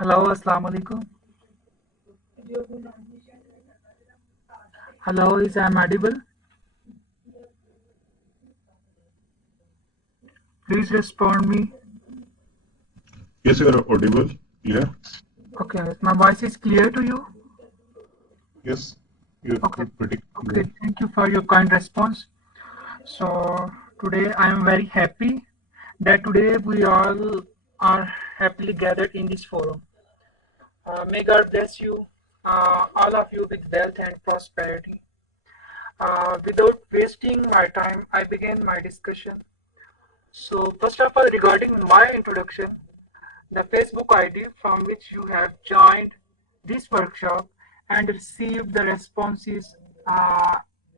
Hello, Assalamu alaikum. Hello, is I'm audible? Please respond me. Yes, you are audible. Yeah. Okay, my voice is clear to you? Yes, you're Okay, pretty okay, good. thank you for your kind response. So today I am very happy that today we all are happily gathered in this forum. May God bless you, all of you with wealth and prosperity. Without wasting my time, I begin my discussion. So first of all, regarding my introduction, the Facebook ID from which you have joined this workshop and received the responses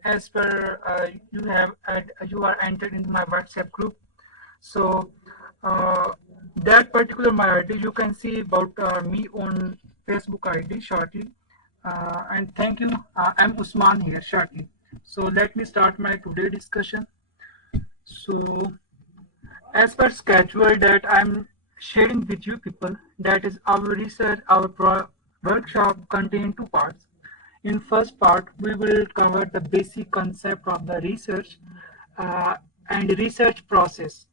as per you are entered into my WhatsApp group. So that particular my ID you can see about me on Facebook ID shortly. And thank you. I'm Usman here shortly. So let me start my today discussion. So as per schedule that I'm sharing with you people, that is our research, workshop contain two parts. In first part, we will cover the basic concept of the research uh, and research process.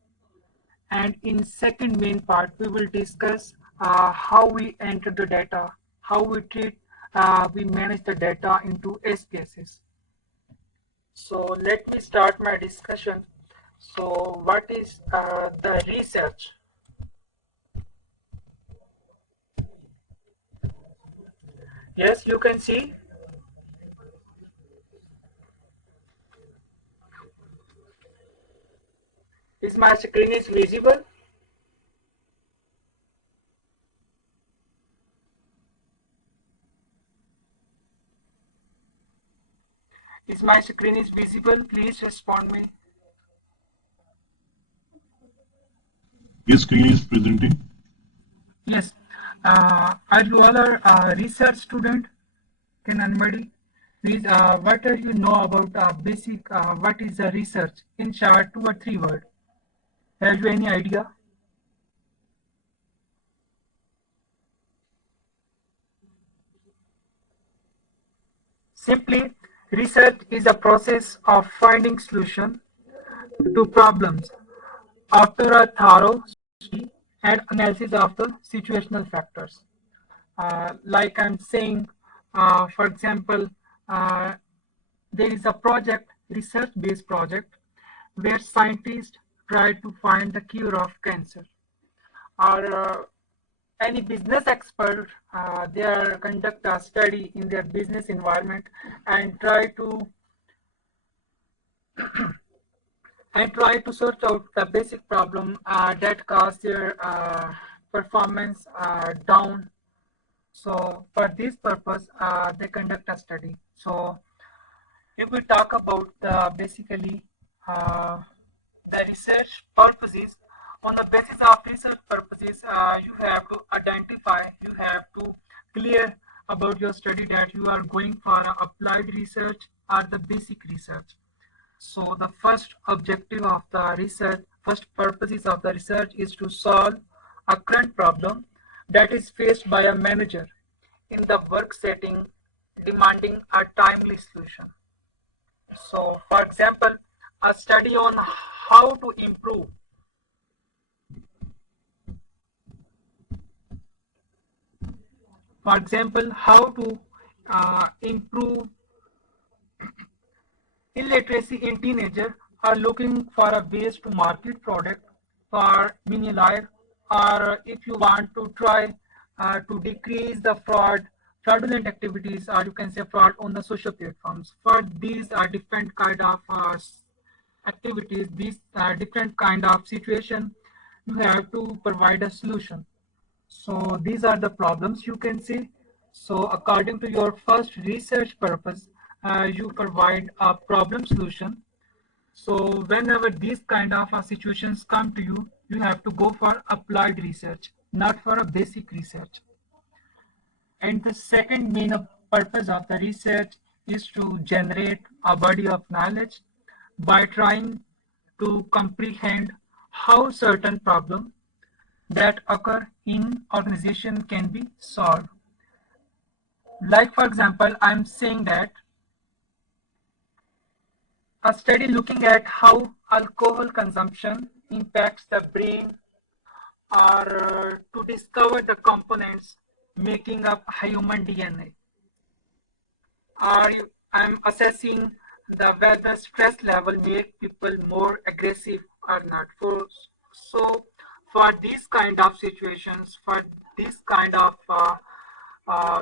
And in second main part, we will discuss how we enter the data, how we manage the data into SPSS. So let me start my discussion. So what is the research? Yes, you can see. Is my screen is visible? Is my screen is visible? Please respond me. Your screen is presenting. Yes. Are you all a research student? Can anybody? Please, what do you know about basic? What is the research? In short, 2 or 3 words. Have you any idea? Simply, research is a process of finding solution to problems after a thorough study and analysis of the situational factors. Like I'm saying, for example, uh, there is a project, research-based project, where scientists try to find the cure of cancer. Or any business expert, they are conduct a study in their business environment and try to sort out the basic problem that cause their performance down. So for this purpose, they conduct a study. So if we talk about basically uh, the research purposes, on the basis of research purposes, you have to identify, you have to clear about your study that you are going for applied research or the basic research. So the first objective of the research, first purposes of the research is to solve a current problem that is faced by a manager in the work setting demanding a timely solution. So for example, a study on how to improve how to improve illiteracy in teenagers are looking for a ways to market product for mini life, or if you want to try to decrease the fraudulent activities, or you can say fraud on the social platforms. For these are different kind of activities, these different kind of situation, you have to provide a solution. So these are the problems you can see. So according to your first research purpose, you provide a problem solution. So whenever these kind of situations come to you, you have to go for applied research, not for a basic research. And the second main purpose of the research is to generate a body of knowledge by trying to comprehend how certain problems that occur in organization can be solved. Like for example, I'm saying that a study looking at how alcohol consumption impacts the brain or to discover the components making up human DNA. Or I'm assessing the whether stress level make people more aggressive or not. So for these kind of situations, for this kind of uh,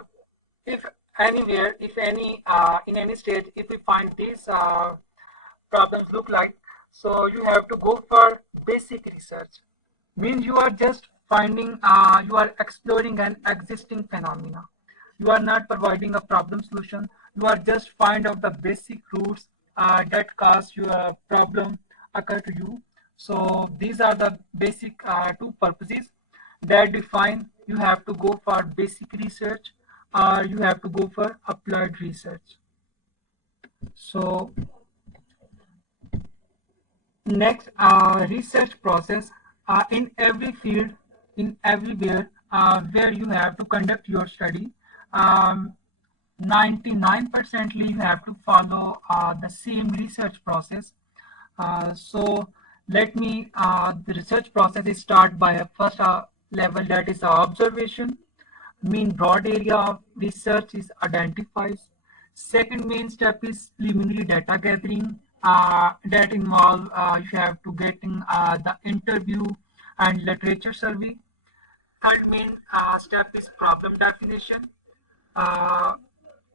if anywhere, if any in any state, if we find these problems look like, so you have to go for basic research. Means you are just finding, you are exploring an existing phenomena. You are not providing a problem solution. You are just find out the basic roots that cause your problem occur to you. So these are the basic two purposes that define you have to go for basic research or you have to go for applied research. So next, research process in every field, in everywhere where you have to conduct your study. 99% you have to follow the same research process. So let me, the research process is start by a first level, that is observation. Main broad area of research is identifies. Second main step is preliminary data gathering. That involve you have to get in the interview and literature survey. Third main step is problem definition uh,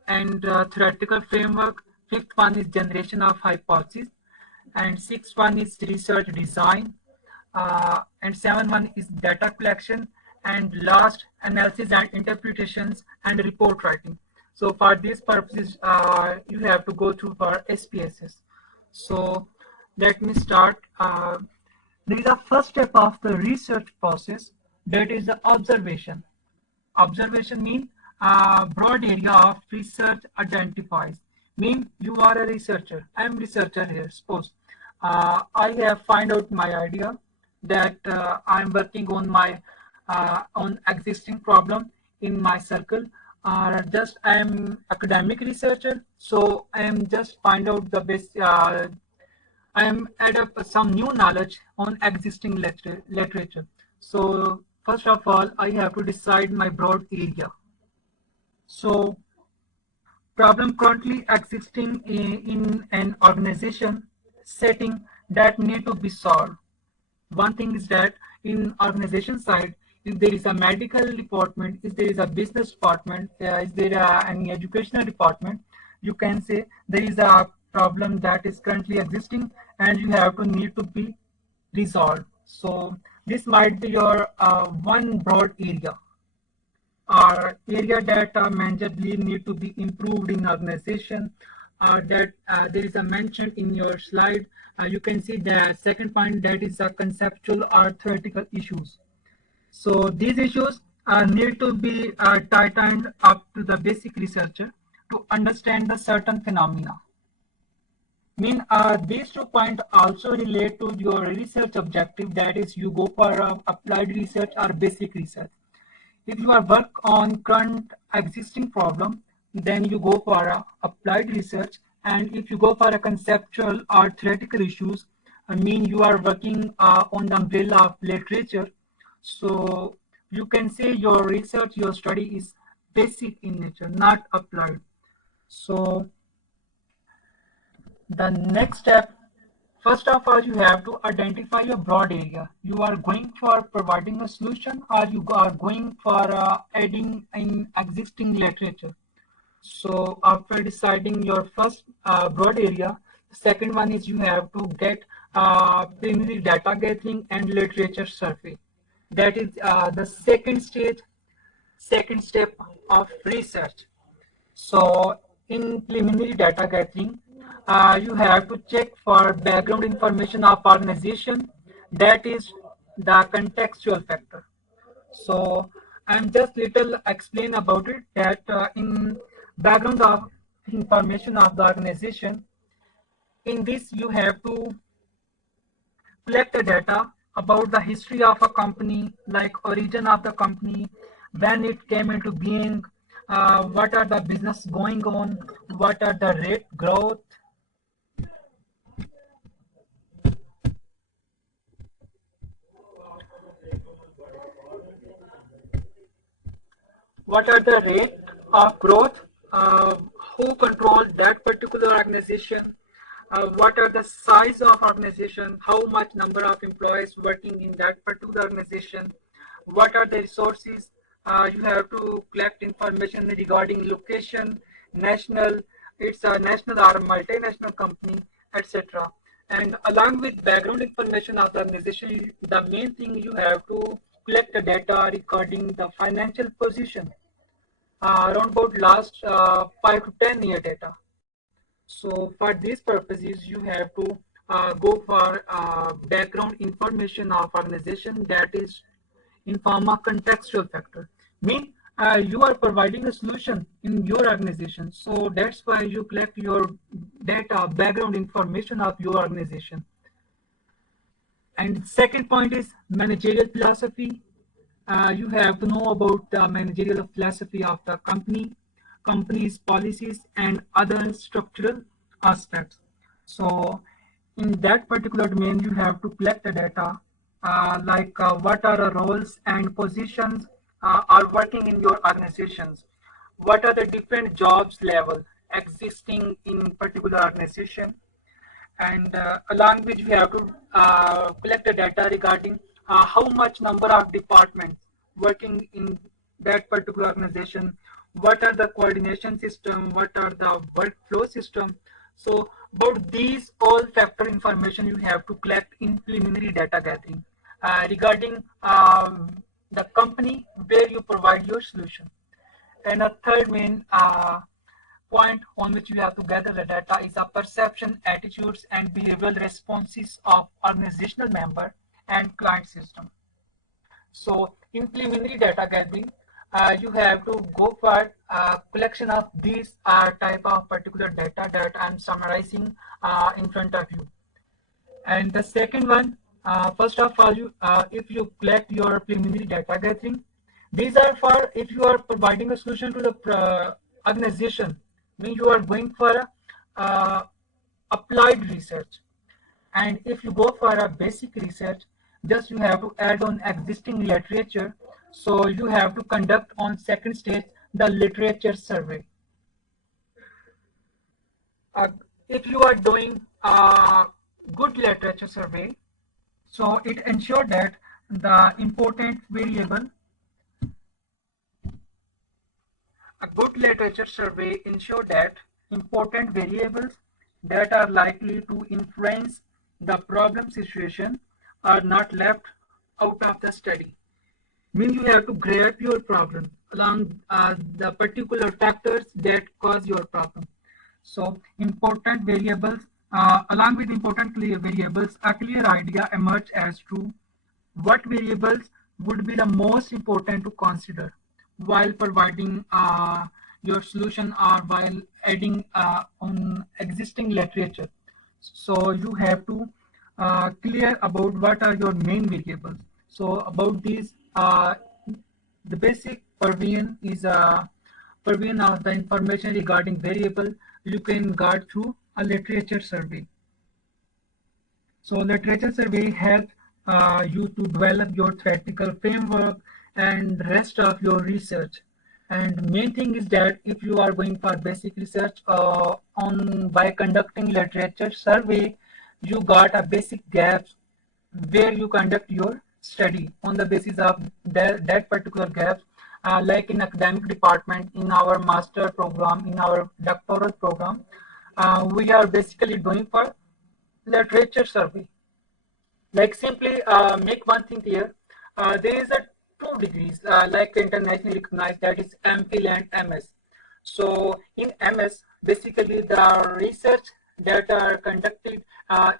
and theoretical framework. Fifth one is generation of hypotheses, and sixth one is research design, and seventh one is data collection, and last analysis and interpretations and report writing. So for these purposes, you have to go through for SPSS. So let me start. There is a first step of the research process, that is the observation. Observation mean broad area of research identifies. Mean you are a researcher. I am researcher here. Suppose I have find out my idea that I am working on my on existing problem in my circle. Just I am academic researcher, so I am just find out the best. I am add up some new knowledge on existing literature. So first of all, I have to decide my broad area. So problem currently existing in an organization setting that need to be solved. One thing is that in organization side, if there is a medical department, if there is a business department, is there any educational department, you can say there is a problem that is currently existing and you have to need to be resolved. So this might be your one broad area or area that manager believe need to be improved in organization, that there is a mention in your slide. You can see the second point, that is a conceptual or theoretical issues. So these issues need to be tightened up to the basic researcher to understand the certain phenomena. Mean these 2 points also relate to your research objective, that is you go for applied research or basic research. If you are work on current existing problem, then you go for applied research. And if you go for a conceptual or theoretical issues, I mean you are working on the umbrella of literature. So you can say your research, your study is basic in nature, not applied. So the next step, first of all, you have to identify your broad area. You are going for providing a solution or you are going for adding in existing literature. So after deciding your first broad area, the second one is you have to get preliminary data gathering and literature survey. That is the second stage, second step of research. So in preliminary data gathering, you have to check for background information of organization. That is the contextual factor. So I'm just little explain about it, that in background of information of the organization, in this you have to collect the data about the history of a company, like origin of the company, when it came into being, what are the business going on, what are the rate growth, what are the rate of growth, who control that particular organization, what are the size of organization, how much number of employees working in that particular organization, what are the resources, you have to collect information regarding location, national, it's a national or multinational company, etc. And along with background information of the organization, the main thing you have to collect the data regarding the financial position, around about last 5 to 10 year data. So for these purposes, you have to go for background information of organization that is in form of contextual factor. Mean you are providing a solution in your organization, so that's why you collect your data, background information of your organization. And second point is managerial philosophy. You have to know about the managerial philosophy of the company, company's policies, and other structural aspects. So, in that particular domain, you have to collect the data, like what are the roles and positions are working in your organizations, what are the different jobs level existing in particular organization, and along which we have to collect the data regarding how much number of departments working in that particular organization, what are the coordination system, what are the workflow system. So about these all factor information you have to collect in preliminary data gathering regarding the company where you provide your solution. And a third main point on which you have to gather the data is the perception, attitudes, and behavioral responses of organizational member and client system. So in preliminary data gathering, you have to go for collection of these type of particular data that I'm summarizing in front of you. And the second one, first of all, if you collect your preliminary data gathering, these are for if you are providing a solution to the organization, mean you are going for applied research. And if you go for a basic research, just you have to add on existing literature. So you have to conduct on second stage the literature survey. Uh, if you are doing a good literature survey, so it ensures that the important variable, a good literature survey ensure that important variables that are likely to influence the problem situation are not left out of the study. Mean you have to grab your problem along the particular factors that cause your problem. So important variables, along with important clear variables, a clear idea emerge as to what variables would be the most important to consider while providing your solution or while adding on existing literature. So you have to clear about what are your main variables. So about these, the basic purview is purview of the information regarding variable you can guard through a literature survey. So literature survey help you to develop your theoretical framework and rest of your research. And main thing is that if you are going for basic research on by conducting literature survey, you got a basic gaps where you conduct your study on the basis of that particular gaps. Like in academic department, in our master program, in our doctoral program, we are basically doing for literature survey. Like simply make one thing clear, there is a two degrees like internationally recognized, that is MPhil and MS. So in MS, basically the research that are conducted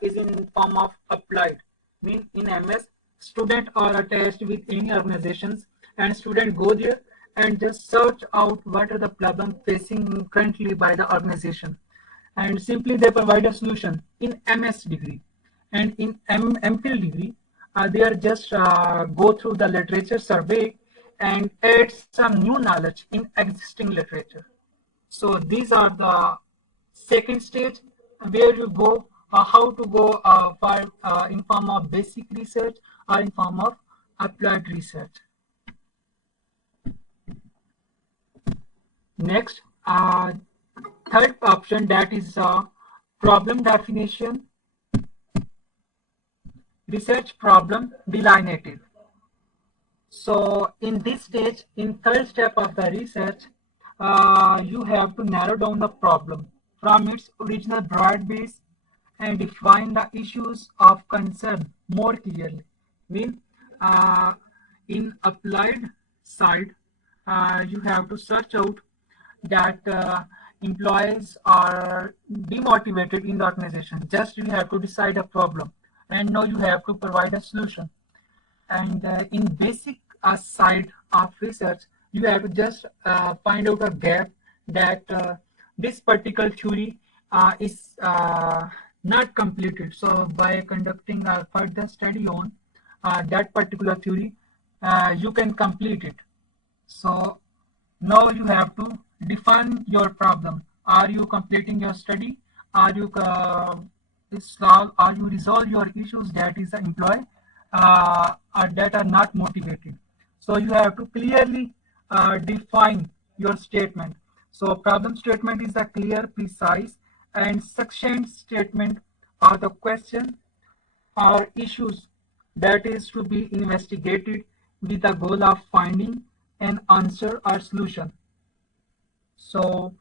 is in form of applied. Mean in MS, student are attached with any organizations and student go there and just search out what are the problem facing currently by the organization, and simply they provide a solution in MS degree. And in MPhil degree, They are just go through the literature survey and add some new knowledge in existing literature. So these are the second stage where you go how to go for in form of basic research or in form of applied research. Next, third option, that is problem definition, research problem delineative. So in this stage, in third step of the research, you have to narrow down the problem from its original broad base and define the issues of concern more clearly. Mean, uh, in applied side, you have to search out that employees are demotivated in the organization. Just you have to decide a problem, and now you have to provide a solution. And in basic side of research, you have to just find out a gap that this particular theory is not completed. So by conducting a further study on that particular theory, you can complete it. So now you have to define your problem. Are you completing your study? Are you are you resolve your issues that is the employee that are not motivated? So you have to clearly define your statement. So problem statement is a clear, precise, and succinct statement of the question or issues that is to be investigated with the goal of finding an answer or solution. So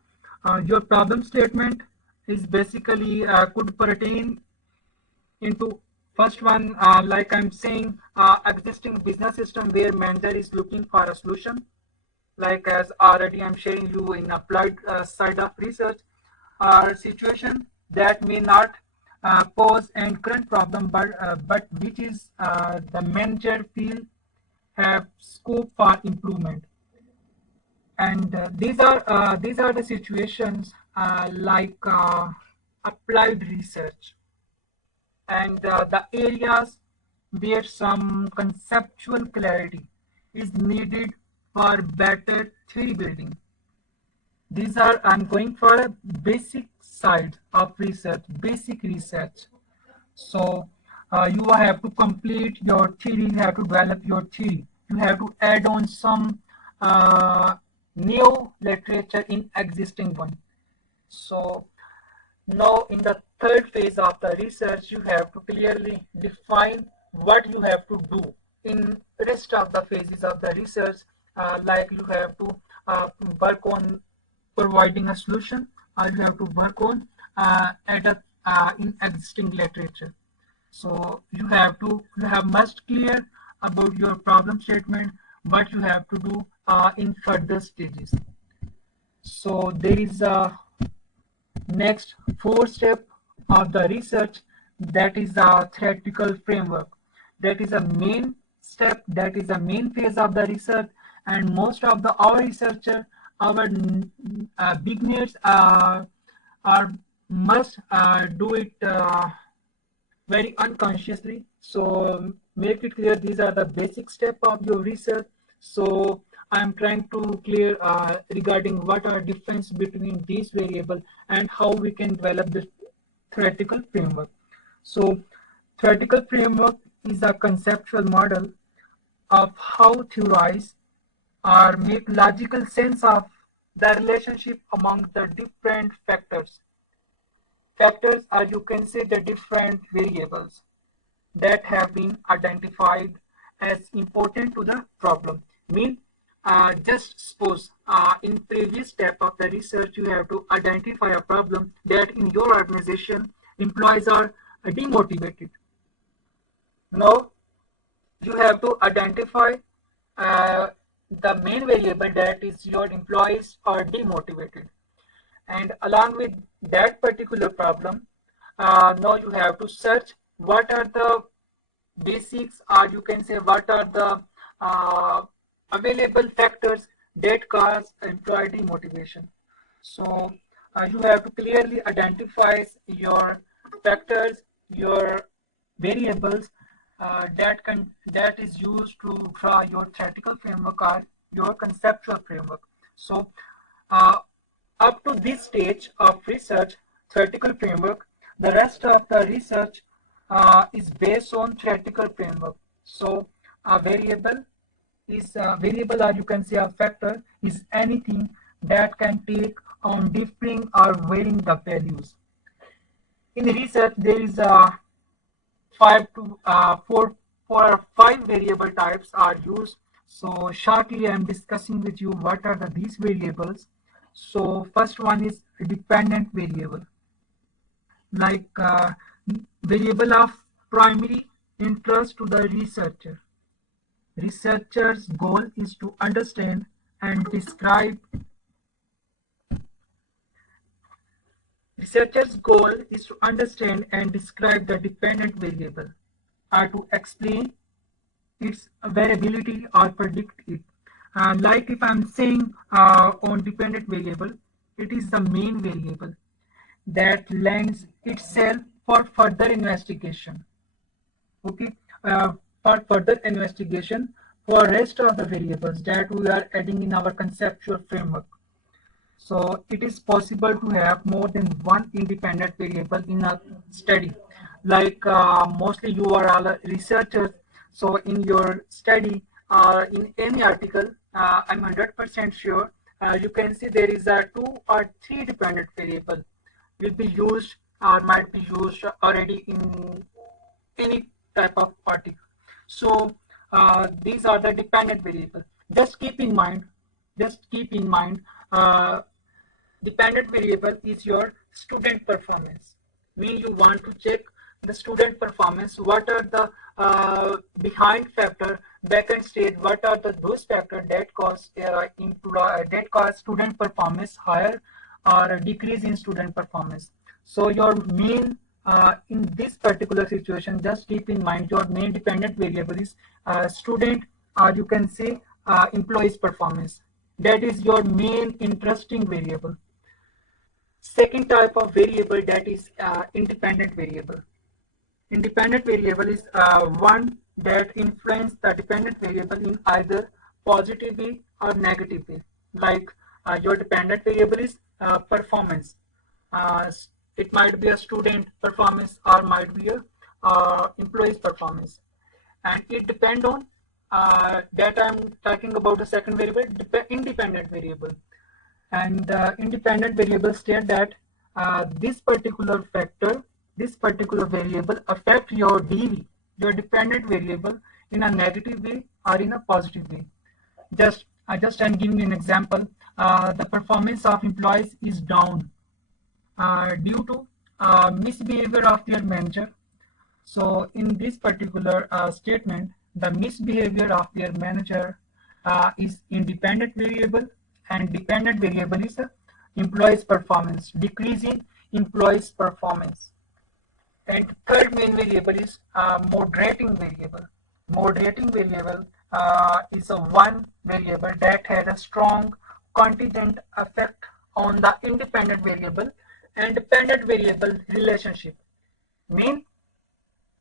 your problem statement is basically could pertain into first one, like I'm saying, existing business system where manager is looking for a solution. Like as already I'm sharing you in applied side of research, situation that may not pose an current problem, but which is the manager feel have scope for improvement. And these are the situations like applied research and the areas where some conceptual clarity is needed for better theory building. These are, I'm going for a basic side of research, basic research. So you have to complete your theory, you have to develop your theory. You have to add on some new literature in existing one. So now in the third phase of the research, you have to clearly define what you have to do in rest of the phases of the research, like you have to work on providing a solution, or you have to work on in existing literature. So you have must clear about your problem statement, what you have to do in further stages. So there is a next fourth step of the research, that is a theoretical framework. That is a main step, that is a main phase of the research, and most of the our researcher, our beginners are must do it very unconsciously. So make it clear these are the basic step of your research. So I'm trying to clear regarding what are difference between these variable and how we can develop this theoretical framework. So theoretical framework is a conceptual model of how theorize or make logical sense of the relationship among the different factors. Factors are, you can say, the different variables that have been identified as important to the problem. Mean, just suppose in previous step of the research, you have to identify a problem that in your organization employees are demotivated. Now you have to identify uh, the main variable that is your employees are demotivated, and along with that particular problem, now you have to search what are the basics, or you can say what are the available factors that cause employee demotivation. So you have to clearly identify your factors, your variables, that is used to draw your theoretical framework or your conceptual framework. So uh, up to this stage of research, theoretical framework, the rest of the research is based on theoretical framework. So a variable, or you can say a factor, is anything that can take on differing or varying the values. In research, there is five to four or five variable types are used. So shortly, I am discussing with you what are these variables. So first one is dependent variable, like variable of primary interest to the researcher. Researcher's goal is to understand and describe. Researcher's goal is to understand and describe the dependent variable, or to explain its variability or predict it. Like if I'm saying on dependent variable, it is the main variable that lends itself for further investigation. Okay, for further investigation for rest of the variables that we are adding in our conceptual framework. So it is possible to have more than one independent variable in a study. Like mostly you are all researchers, so in your study, in any article, I'm 100% sure you can see there is a two or three dependent variable will be used or might be used already in any type of article. So these are the dependent variables. Just keep in mind, just keep in mind. Dependent variable is your student performance. Mean you want to check the student performance. What are the behind factor, backend state? What are those factors that cause student performance higher or decrease in student performance? So your main in this particular situation, just keep in mind your main dependent variable is student, or you can say employees performance. That is your main interesting variable. Second type of variable, that is independent variable. Independent variable is one that influence the dependent variable in either positive way or negative way. Like your dependent variable is performance. Uh, it might be a student performance or might be a employee's performance, and it depend on that I'm talking about the second variable, independent variable. And independent variables state that this particular factor, this particular variable affect your DV, your dependent variable, in a negative way or in a positive way. Just I'm giving you an example. The performance of employees is down due to misbehavior of their manager. So in this particular statement, the misbehavior of their manager is independent variable, and dependent variable is employees performance, decrease in employees performance. And third main variable is moderating variable. Moderating variable is a one variable that had a strong contingent effect on the independent variable and dependent variable relationship. Mean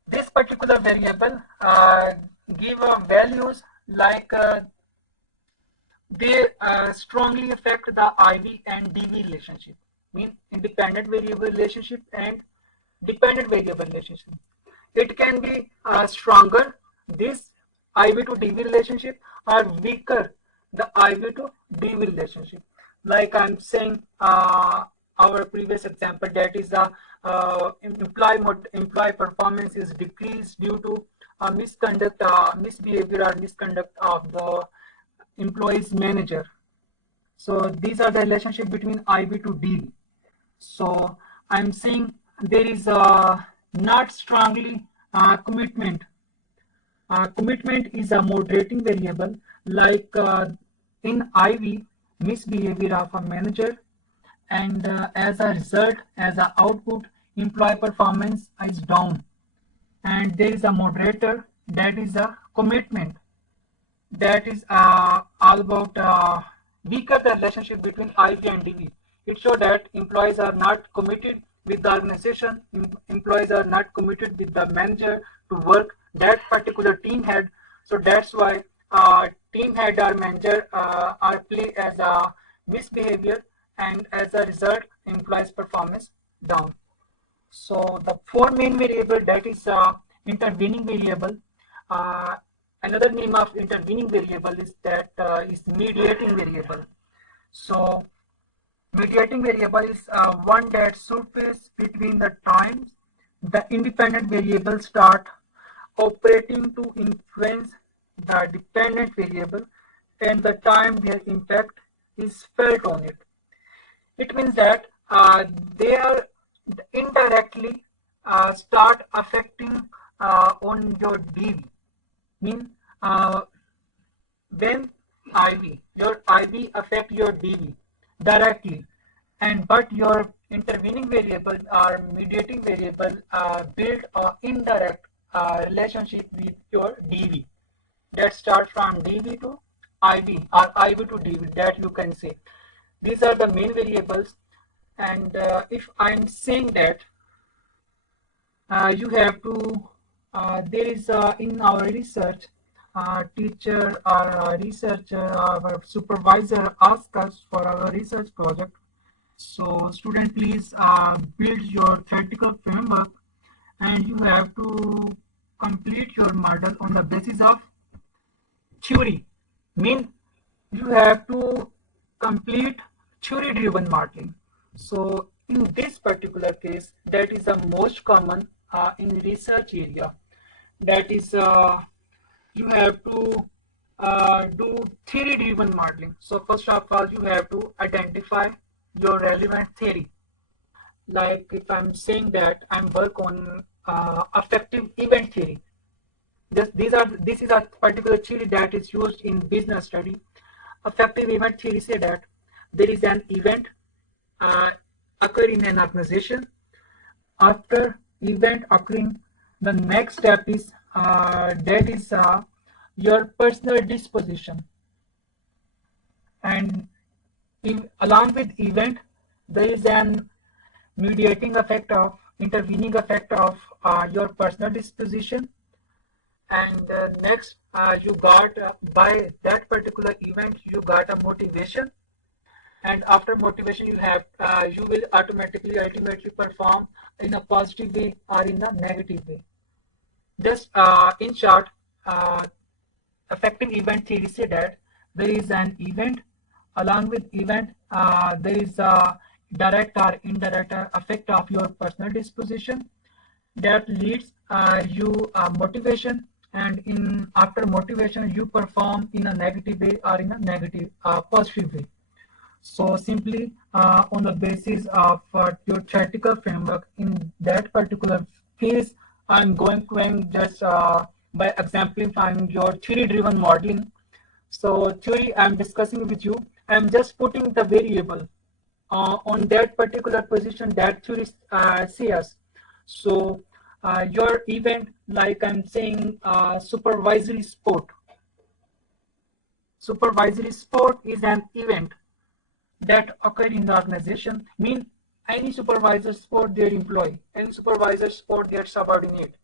this particular variable give values like they strongly affect the IV and DV relationship, mean independent variable relationship and dependent variable relationship. It can be stronger, this IV to DV relationship, or weaker, the IV to DV relationship. Like I'm saying, our previous example, that is the employee performance is decreased due to misconduct, misbehavior or misconduct of the employee's manager. So these are the relationship between IV to DV. So I'm saying there is not strongly commitment. Commitment is a moderating variable, like in IV, misbehavior of a manager, and as a result, as an output, employee performance is down. And there is a moderator, that is a commitment, that is all about weaker the relationship between IV and DV. It shows that employees are not committed with the organization, employees are not committed with the manager to work, that particular team head. So that's why team head or manager are play as a misbehavior, and as a result employees performance down. So the four main variable, that is intervening variable. Uh, Another name of intervening variable is that is mediating variable. So mediating variable is one that surfaces between the times the independent variables start operating to influence the dependent variable and the time their impact is felt on it. It means that they are indirectly start affecting on your DV. Mean uh, when your IV affect your DV directly, and but your intervening variable or mediating variable build a indirect relationship with your DV that starts from DV to IV or IV to DV, that you can say. These are the main variables, and if I'm saying that you have to there is in our research teacher or researcher or supervisor ask us for our research project. So student, please build your theoretical framework, and you have to complete your model on the basis of theory. Mean you have to complete theory driven modeling. So in this particular case, that is the most common in research area. That is you have to do theory driven modeling. So first of all, you have to identify your relevant theory. Like if I'm saying that I'm work on affective event theory, this is a particular theory that is used in business study. Affective event theory say that there is an event uh, occur in an organization. After event occurring, the next step is that is your personal disposition, and along with event, there is an mediating effect of intervening effect of your personal disposition. And next you got by that particular event you got a motivation, and after motivation you have you will automatically ultimately perform in a positive way or in a negative way. Just in short, uh, affecting event theory say that there is an event, along with event there is a direct or indirect effect of your personal disposition that leads you motivation, and in after motivation you perform in a negative way or in a negative positive way. So simply on the basis of your theoretical framework in that particular case, I'm going to just by exemplifying your theory driven modeling. So theory I'm discussing with you, I'm just putting the variable on that particular position that theory says. So your event, like I'm saying, supervisory sport. Supervisory sport is an event that occur in the organization. Mean any supervisor support their employee, any supervisor support their subordinate.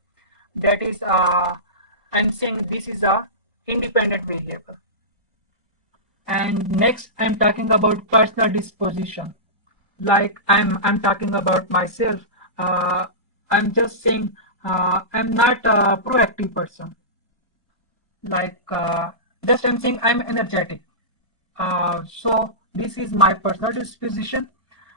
That is, I'm saying this is a independent variable. And next, I'm talking about personal disposition. Like I'm talking about myself. I'm just saying I'm not a proactive person. Like just I'm saying I'm energetic. So this is my personal disposition,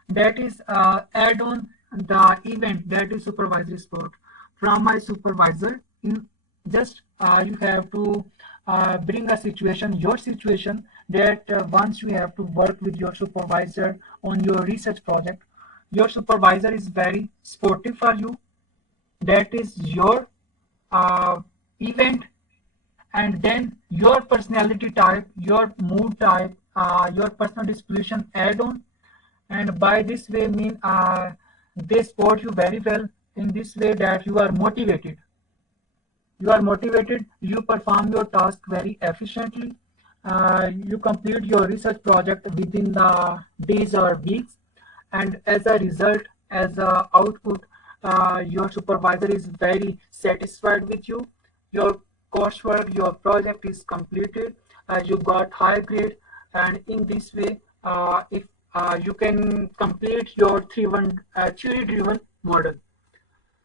that is add on the event, that is supervisory support from my supervisor. In just you have to bring a situation, your situation, that once you have to work with your supervisor on your research project, your supervisor is very supportive for you. That is your event, and then your personality type, your mood type, your personal disposition add on, and by this way mean they support you very well in this way that you are motivated. You are motivated, you perform your task very efficiently, you complete your research project within the days or weeks, and as a result, as a output, your supervisor is very satisfied with you, your coursework, your project is completed, you got high grade, and in this way, if you can complete your theory-driven model.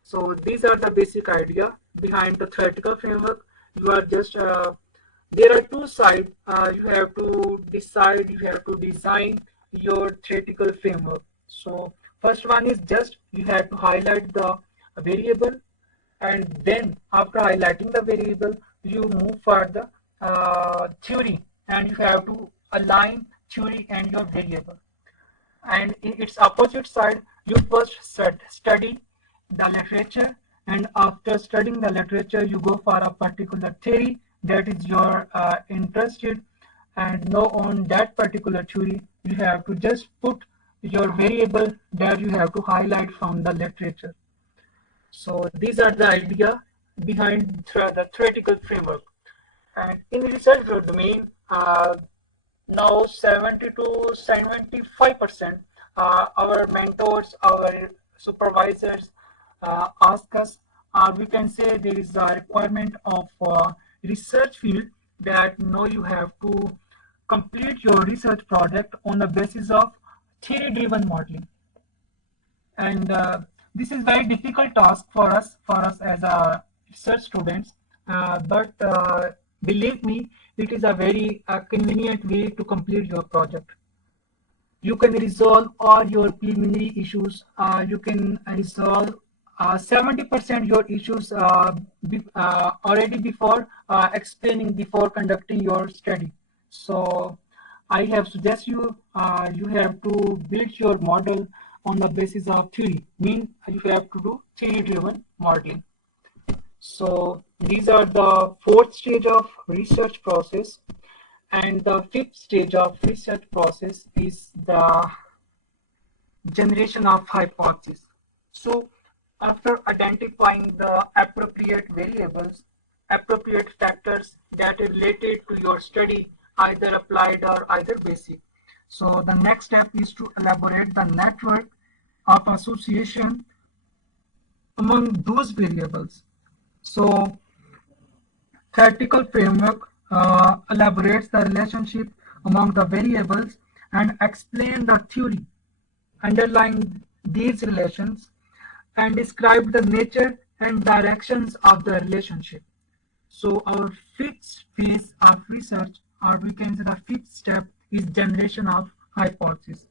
So these are the basic idea behind the theoretical framework. You are just there are two sides. You have to decide. You have to design your theoretical framework. So first one is just you have to highlight the variable, and then after highlighting the variable, you move for the theory, and you have to align theory and your variable. And in its opposite side, you first study the literature, and after studying the literature, you go for a particular theory that is your interested, and know on that particular theory, you have to just put your variable that you have to highlight from the literature. So these are the idea behind the theoretical framework. And in research domain, now 70 to 75% our mentors, our supervisors ask us, we can say there is a requirement of research field that now you have to complete your research project on the basis of theory driven modeling. And this is very difficult task for us as a research students, but believe me, it is a very convenient way to complete your project. You can resolve all your preliminary issues. You can resolve 70% your issues already before explaining, before conducting your study. So I have suggest you, you have to build your model on the basis of theory. Mean you have to do theory driven modeling. So these are the fourth stage of research process. And the fifth stage of research process is the generation of hypotheses. So after identifying the appropriate variables, appropriate factors that are related to your study, either applied or either basic. So the next step is to elaborate the network of association among those variables. So theoretical framework elaborates the relationship among the variables and explain the theory underlying these relations and describe the nature and directions of the relationship. So our fifth phase of research, or we can say the fifth step, is generation of hypothesis.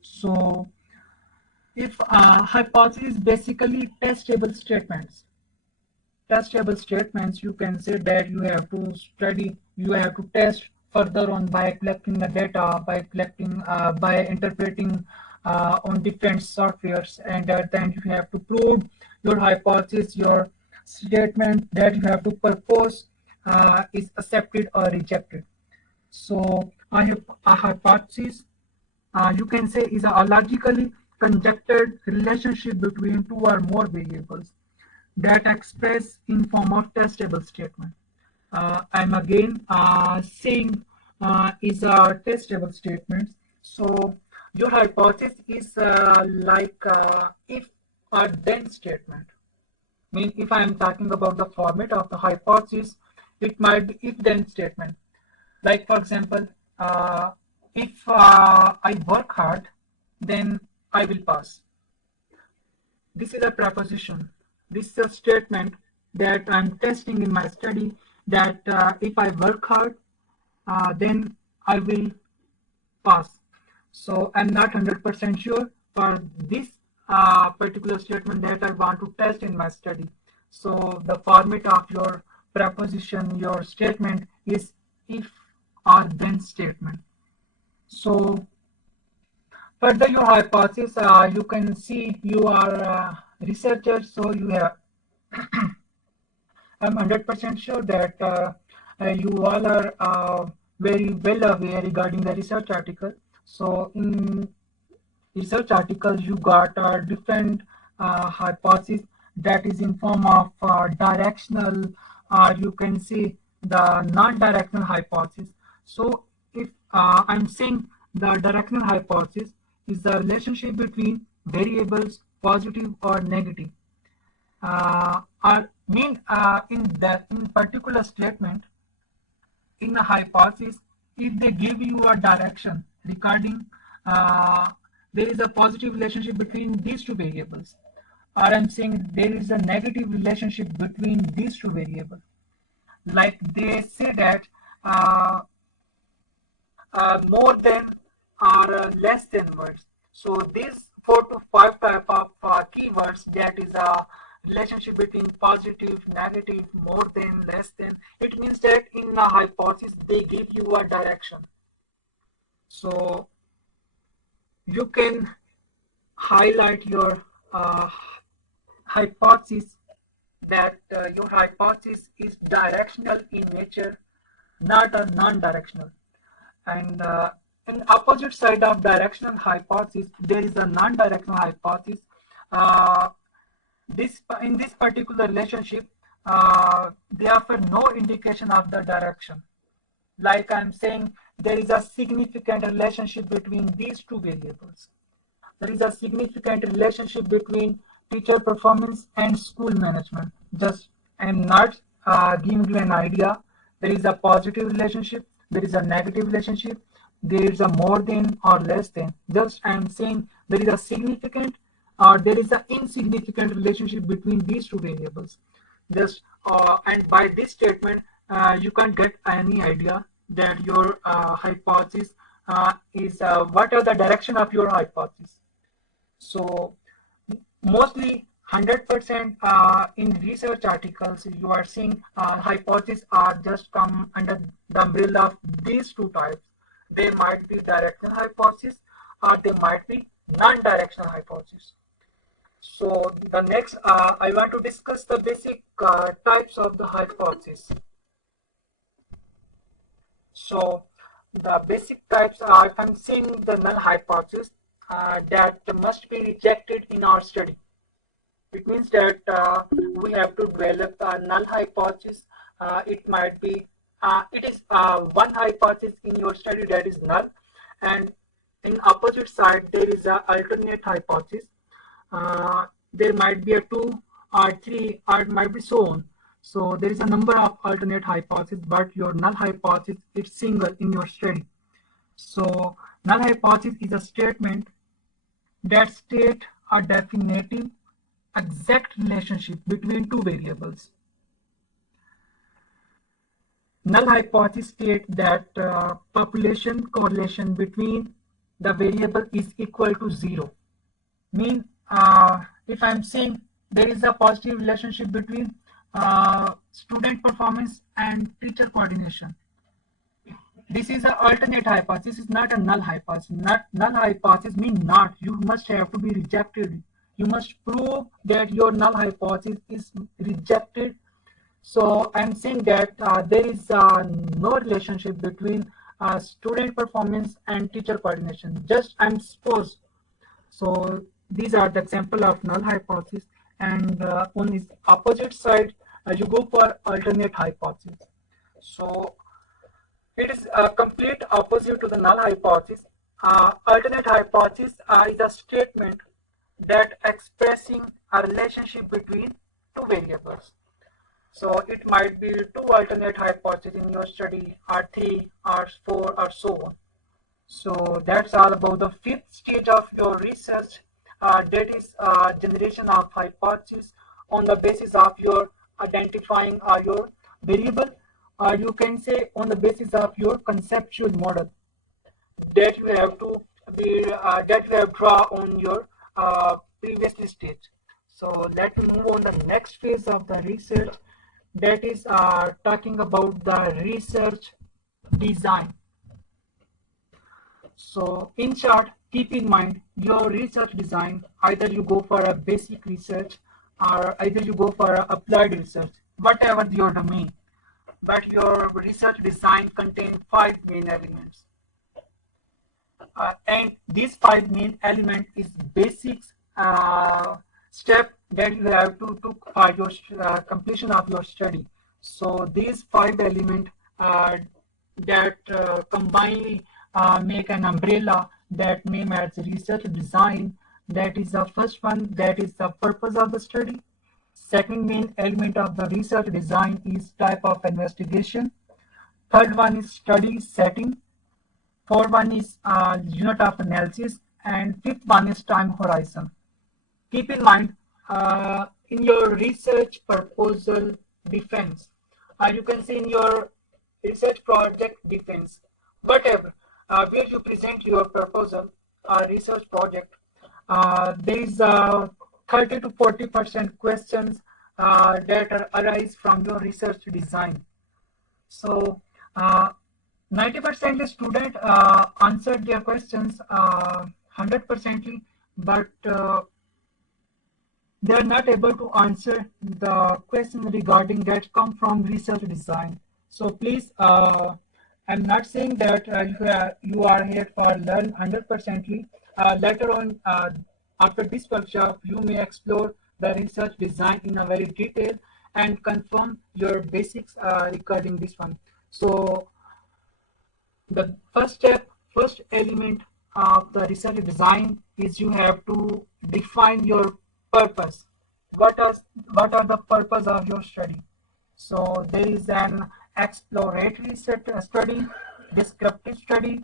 So if hypothesis basically testable statements, you can say that you have to study, you have to test further on by collecting the data, by collecting, by interpreting on different softwares, and then you have to prove your hypothesis, your statement that you have to propose is accepted or rejected. So a hypothesis, you can say, is a logically conjectured relationship between two or more variables that express in form of testable statement. I'm again saying is a testable statement. So your hypothesis is like if or then statement. I mean, if I'm talking about the format of the hypothesis, it might be if then statement. Like for example, if I work hard, then I will pass. This is a proposition. This is a statement that I'm testing in my study, that if I work hard, then I will pass. So I'm not 100% sure for this particular statement that I want to test in my study. So the format of your proposition, your statement, is if or then statement. So further your hypothesis, you can see you are researchers, so you have, I'm 100% sure that you all are very well aware regarding the research article. So in research articles, you got different hypotheses that is in form of directional, or you can see the non-directional hypothesis. So if I'm saying the directional hypothesis is the relationship between variables positive or negative, or Mean in particular statement, in a hypothesis, if they give you a direction regarding uh, there is a positive relationship between these two variables, or I'm saying there is a negative relationship between these two variables. Like they say that uh, more than or less than words. So these 4 to 5 type of keywords, that is a relationship between positive, negative, more than, less than. It means that in a hypothesis they give you a direction. So you can highlight your hypothesis, that your hypothesis is directional in nature, not a non-directional. And in opposite side of directional hypothesis, there is a non-directional hypothesis. Uh, this in this particular relationship, they offer no indication of the direction. Like I'm saying, there is a significant relationship between these two variables. There is a significant relationship between teacher performance and school management. Just I'm not giving you an idea. There is a positive relationship, there is a negative relationship, there is a more than or less than. Just I'm saying there is a significant or there is an insignificant relationship between these two variables. Just and by this statement, you can get any idea that your hypothesis is what are the direction of your hypothesis. So mostly 100% in research articles you are seeing hypotheses are just come under the umbrella of these two types. They might be directional hypothesis or they might be non-directional hypothesis. So the next I want to discuss the basic types of the hypothesis. So the basic types are, I'm saying the null hypothesis that must be rejected in our study. It means that we have to develop a null hypothesis. It might be, it is one hypothesis in your study that is null, and in opposite side there is a alternate hypothesis. There might be a 2 or 3 or it might be so on. So there is a number of alternate hypotheses, but your null hypothesis is single in your study. So null hypothesis is a statement that state a definitive exact relationship between two variables. Null hypothesis states that population correlation between the variable is equal to 0. Mean if I'm saying there is a positive relationship between student performance and teacher coordination, this is an alternate hypothesis. This is not a null hypothesis. Not null hypothesis means not. You must have to be rejected. You must prove that your null hypothesis is rejected. So I'm saying that there is no relationship between student performance and teacher coordination. Just I'm suppose. So these are the example of null hypothesis. And on the opposite side, you go for alternate hypothesis. So it is a complete opposite to the null hypothesis. Alternate hypothesis is a statement that expressing a relationship between two variables. So it might be 2 alternate hypotheses in your study, or 3, or 4, or so on. So that's all about the 5th stage of your research. That is generation of hypotheses on the basis of your identifying your variable, or you can say on the basis of your conceptual model that you have to be that you have drawn on your previous stage. So let me move on the next phase of the research, that is talking about the research design. So in short, keep in mind your research design, either you go for a basic research or either you go for a applied research, whatever your domain. But your research design contains 5 main elements. And these 5 main elements is basics step that you have to took for your completion of your study. So these 5 elements that combinedly make an umbrella that name as research design. That is the first one, that is the purpose of the study. Second main element of the research design is type of investigation. Third one is study setting. Fourth one is unit of analysis. And fifth one is time horizon. Keep in mind, in your research proposal defense, you can see in your research project defense, whatever, where you present your proposal, research project, there is 30 to 40% questions that arise from your research design. So, 90% student answered their questions 100%, but they are not able to answer the question regarding that come from research design. So please, I'm not saying that you are here for learn 100%. Later on, after this workshop, you may explore the research design in a very detail and confirm your basics regarding this one. So the first step, first element of the research design is you have to define your purpose. What are the purpose of your study? So there is an exploratory study, descriptive study,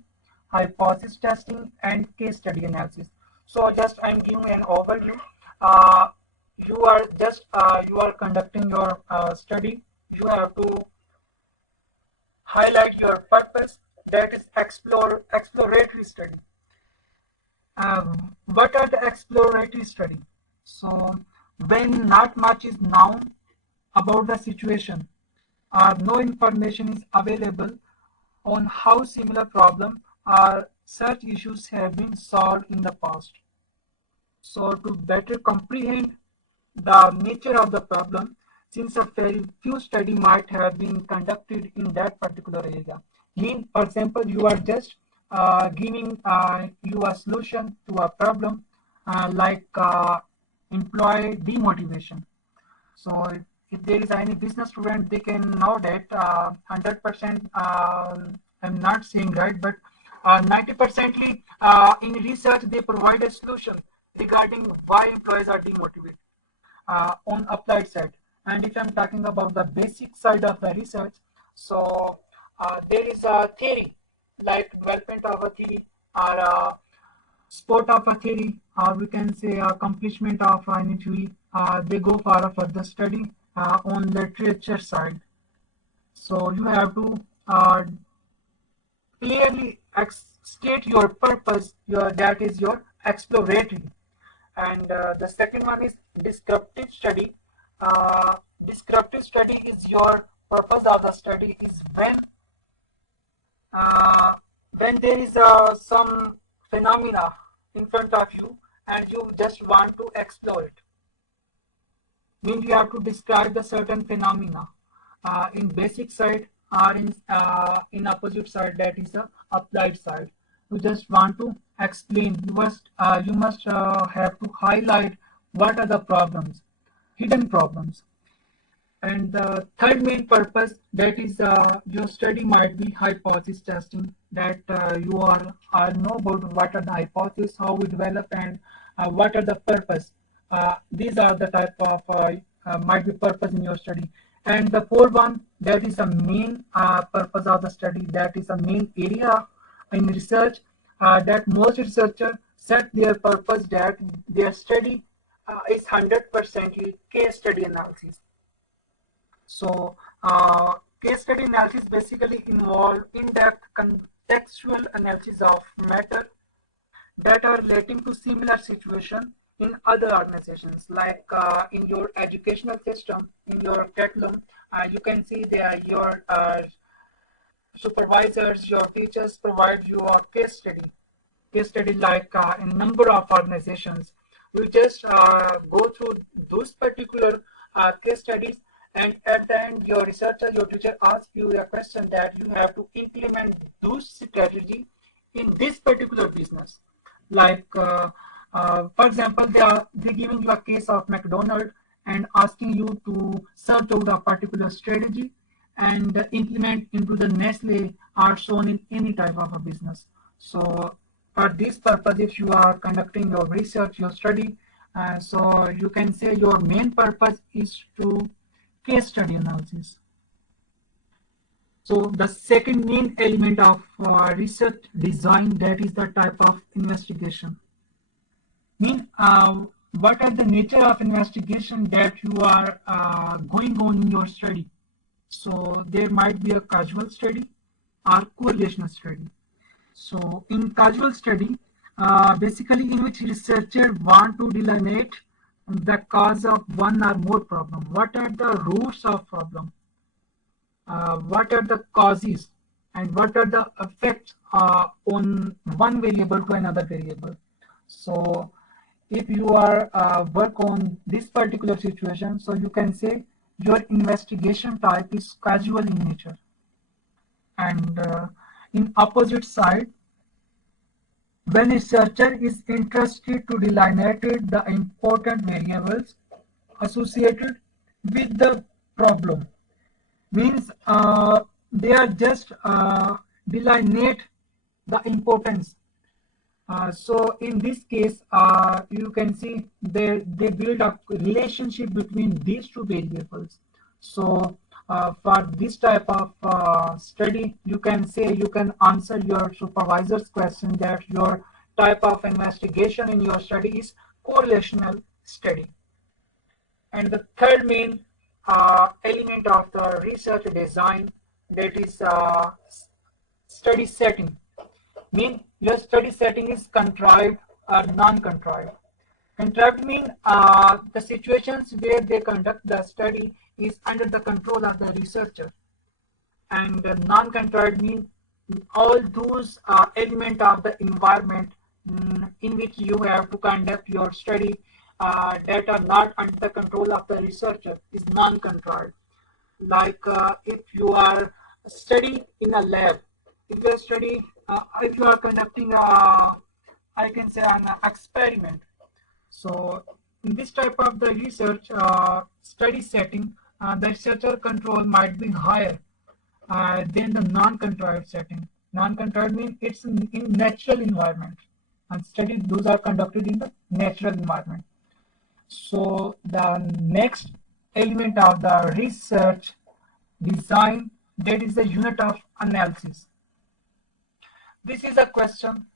hypothesis testing, and case study analysis. So just I'm giving an overview. Uh, you are conducting your study. You have to highlight your purpose, that is exploratory study. What are the exploratory study? So when not much is known about the situation, no information is available on how similar problem or such issues have been solved in the past. So to better comprehend the nature of the problem, since a very few study might have been conducted in that particular area. For example, you are just giving you a solution to a problem like employee demotivation. So if there is any business student, they can know that 100%, I'm not saying right, but 90% in research, they provide a solution regarding why employees are demotivated on applied side. And if I'm talking about the basic side of the research, so there is a theory, like development of a theory or sport of a theory, or we can say accomplishment of any theory. They go for a further study on literature side. So you have to clearly state your purpose, that is your exploratory. And the second one is descriptive study. Descriptive study is your purpose of the study is uh, when there is some phenomena in front of you and you just want to explore it. Means you have to describe the certain phenomena in basic side or in opposite side, that is the applied side. You just want to explain. You must have to highlight what are the problems, hidden problems. And the third main purpose, that is your study might be hypothesis testing, that you are know about what are the hypotheses, how we develop, and what are the purpose. These are the type of might be purpose in your study. And the fourth one, that is the main purpose of the study, that is the main area in research that most researchers set their purpose that their study is 100% case study analysis. So, case study analysis basically involve in-depth contextual analysis of matter that are relating to similar situation in other organizations, like in your educational system, in your curriculum, you can see there your supervisors, your teachers provide you a case study like in number of organizations. You just go through those particular case studies, and at the end, your researcher, your teacher asks you a question that you have to implement those strategy in this particular business. Like, for example, they giving you a case of McDonald's and asking you to search out a particular strategy and implement into the Nestle are shown in any type of a business. So for this purpose, if you are conducting your research, your study, So you can say your main purpose is to case study analysis. So the second main element of research design, that is the type of investigation. Mean what are the nature of investigation that you are going on in your study. So there might be a causal study or correlational study. So in causal study, basically in which researcher want to delineate the cause of one or more problem. What are the roots of problem? What are the causes and what are the effects on one variable to another variable. So if you are work on this particular situation, so you can say your investigation type is causal in nature. And in opposite side, when researcher is interested to delineate the important variables associated with the problem, means they are just delineate the importance. So in this case, you can see they build a relationship between these two variables. So for this type of study, you can say you can answer your supervisor's question that your type of investigation in your study is correlational study. And the third main element of the research design, that is study setting. Mean your study setting is contrived or non-contrived. Contrived mean the situations where they conduct the study is under the control of the researcher. And non-contrived mean all those element of the environment in which you have to conduct your study that are not under the control of the researcher is non-controlled. Like if you are studying in a lab, if you are conducting I can say an experiment. So in this type of the research study setting, the researcher control might be higher than the non-controlled setting. Non-controlled means it's in natural environment, and studies those are conducted in the natural environment. So the next element of the research design, that is the unit of analysis. This is a question,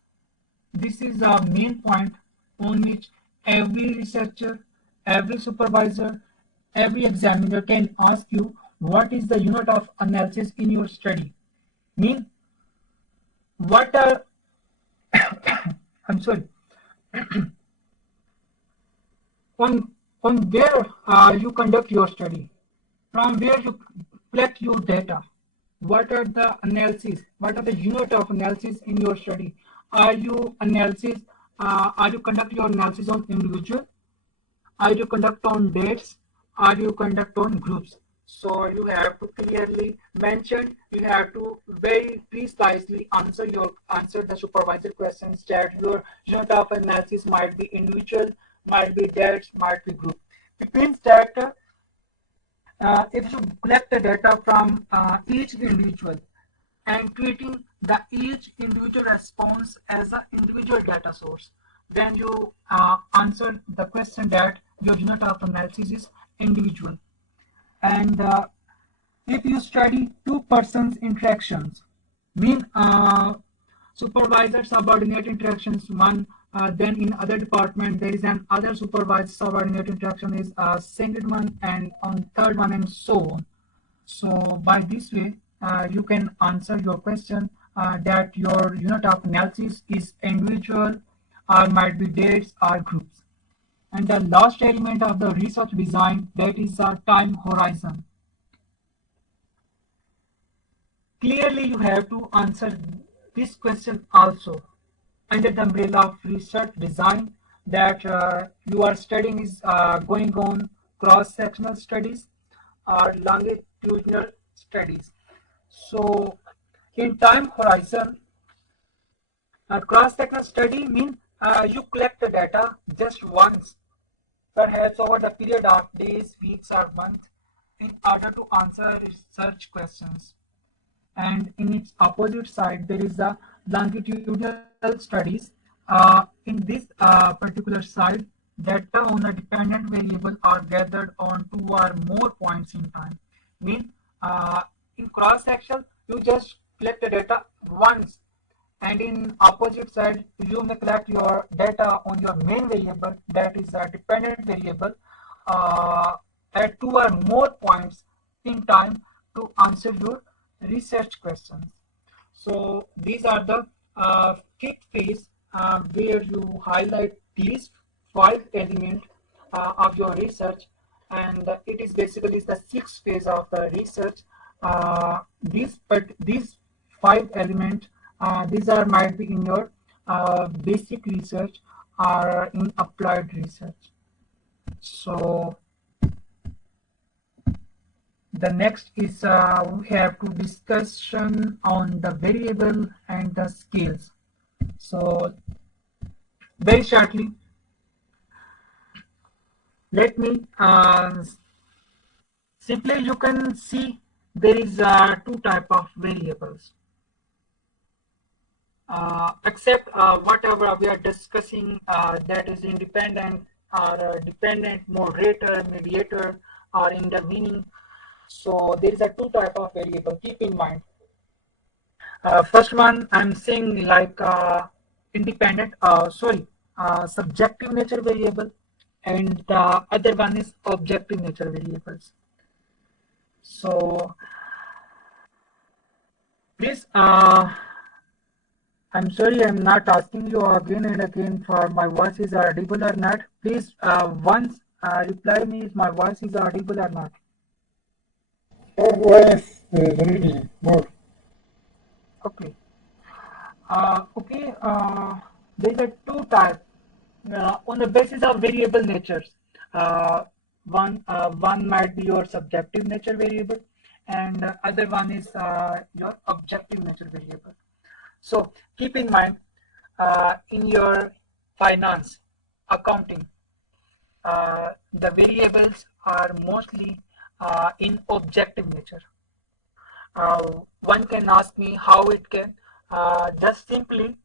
this is the main point on which every researcher, every supervisor, every examiner can ask you what is the unit of analysis in your study. Mean what are I'm sorry, on where you conduct your study, from where you collect your data, what are the analysis, what are the unit of analysis in your study. Are you conduct your analysis on individual, are you conduct on dates, are you conduct on groups. So you have to clearly mention, you have to very precisely answer the supervisor questions that your unit of analysis might be individual, might be dates, might be group. It means that if you collect the data from each individual and treating the each individual response as an individual data source, then you answer the question that your unit of analysis is individual. And if you study two persons interactions, mean supervisor subordinate interactions one, then in other department there is an other supervisor subordinate interaction is a second one, and on third one, and so on. So by this way you can answer your question that your unit of analysis is individual or might be dates or groups. And the last element of the research design, that is a time horizon. Clearly you have to answer this question also under the umbrella of research design, that you are studying is going on cross-sectional studies or longitudinal studies. So in time horizon, a cross-sectional study means you collect the data just once, perhaps over the period of days, weeks, or months, in order to answer research questions. And in its opposite side, there is the longitudinal studies. In this particular side, data on a dependent variable are gathered on two or more points in time. Mean in cross section you just collect the data once, and in opposite side you may collect your data on your main variable, that is a dependent variable, uh, at two or more points in time to answer your research questions. So these are the fifth phase where you highlight these five elements of your research, and it is basically the sixth phase of the research. These five elements, these are might be in your basic research or in applied research. So the next is we have to discussion on the variable and the scales. So very shortly, let me simply you can see there is two type of variables. Except whatever we are discussing, that is independent or dependent, moderator, mediator, or intervening. So there is a two type of variable. Keep in mind. First one, I'm saying like subjective nature variable, and the other one is objective nature variables. So please, I'm sorry, I'm not asking you again and again for my voice is audible or not. Please, once reply me if my voice is audible or not. Your voice is really good. Okay. Okay. There are two types on the basis of variable natures. One might be your subjective nature variable, and other one is your objective nature variable. So keep in mind, in your finance, accounting, the variables are mostly in objective nature. One can ask me how it can. Just simply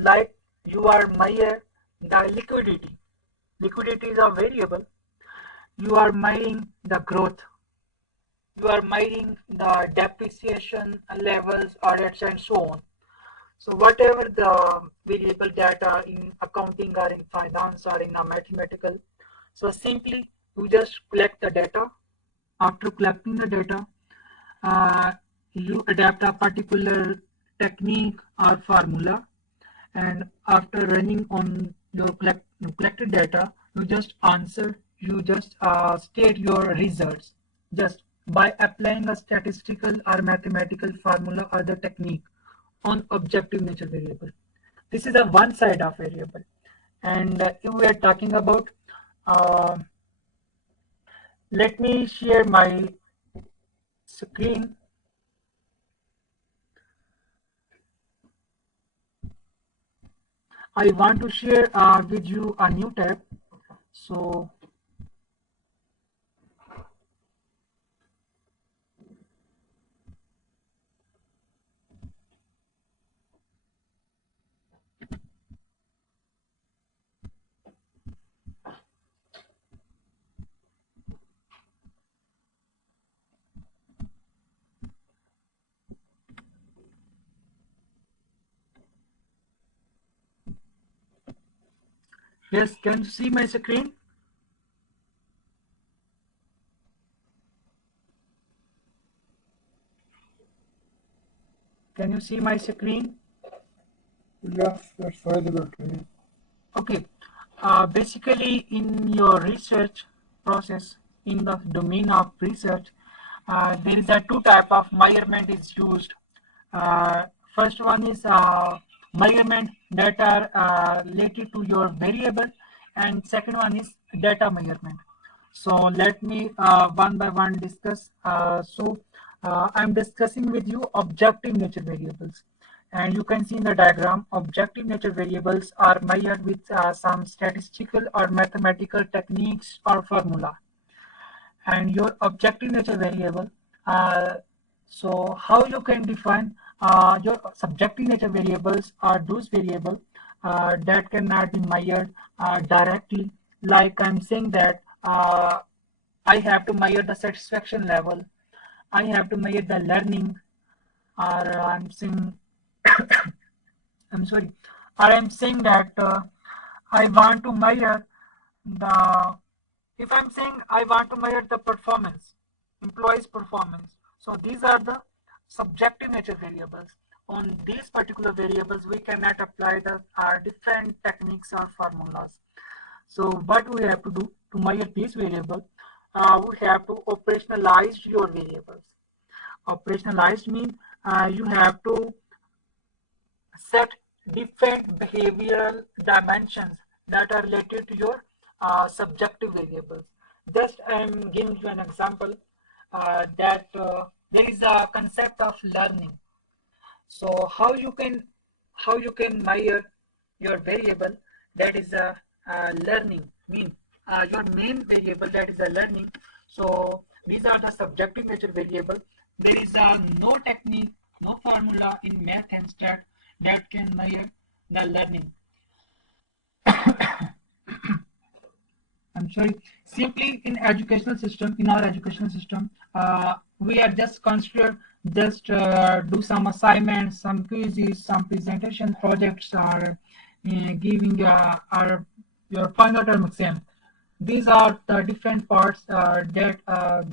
like you are measure the liquidity. Liquidity is a variable. You are measuring the growth. You are measuring the depreciation levels, audits, and so on. So whatever the variable data in accounting or in finance or in a mathematical, so simply you just collect the data. After collecting the data, uh, you adapt a particular technique or formula, and after running on your collected data, you just answer, you just state your results just by applying a statistical or mathematical formula or the technique on objective nature variable. This is a one side of variable, and if we are talking about, uh, let me share my screen. I want to share with you a new tab. So yes, can you see my screen? Can you see my screen? Yes, it's visible to me. Okay. Basically, in your research process, in the domain of research, there is a two type of measurement is used. Uh, First one is measurement that are related to your variable, and second one is data measurement. So let me one by one discuss. I'm discussing with you objective nature variables. And you can see in the diagram, objective nature variables are measured with some statistical or mathematical techniques or formula. And your objective nature variable, uh, so how you can define your subjective nature variables are those variables that cannot be measured directly. Like I'm saying that I have to measure the satisfaction level. I have to measure the learning, or I'm saying, I'm sorry, or I'm saying that I want to measure the, if I'm saying I want to measure the performance, employees' performance. So these are the subjective nature variables. On these particular variables, we cannot apply the different techniques or formulas. So what we have to do to measure these variables, we have to operationalize your variables. Operationalized means you have to set different behavioral dimensions that are related to your subjective variables. Just I'm giving you an example that there is a concept of learning. So how you can measure your variable that is a learning mean your main variable that is a learning. So these are the subjective nature variable. There is no technique, no formula in math and stat that can measure the learning. I'm sorry. Simply in educational system, in our educational system, we are just consider just do some assignments, some quizzes, some presentation projects, or giving our your final term exam. These are the different parts that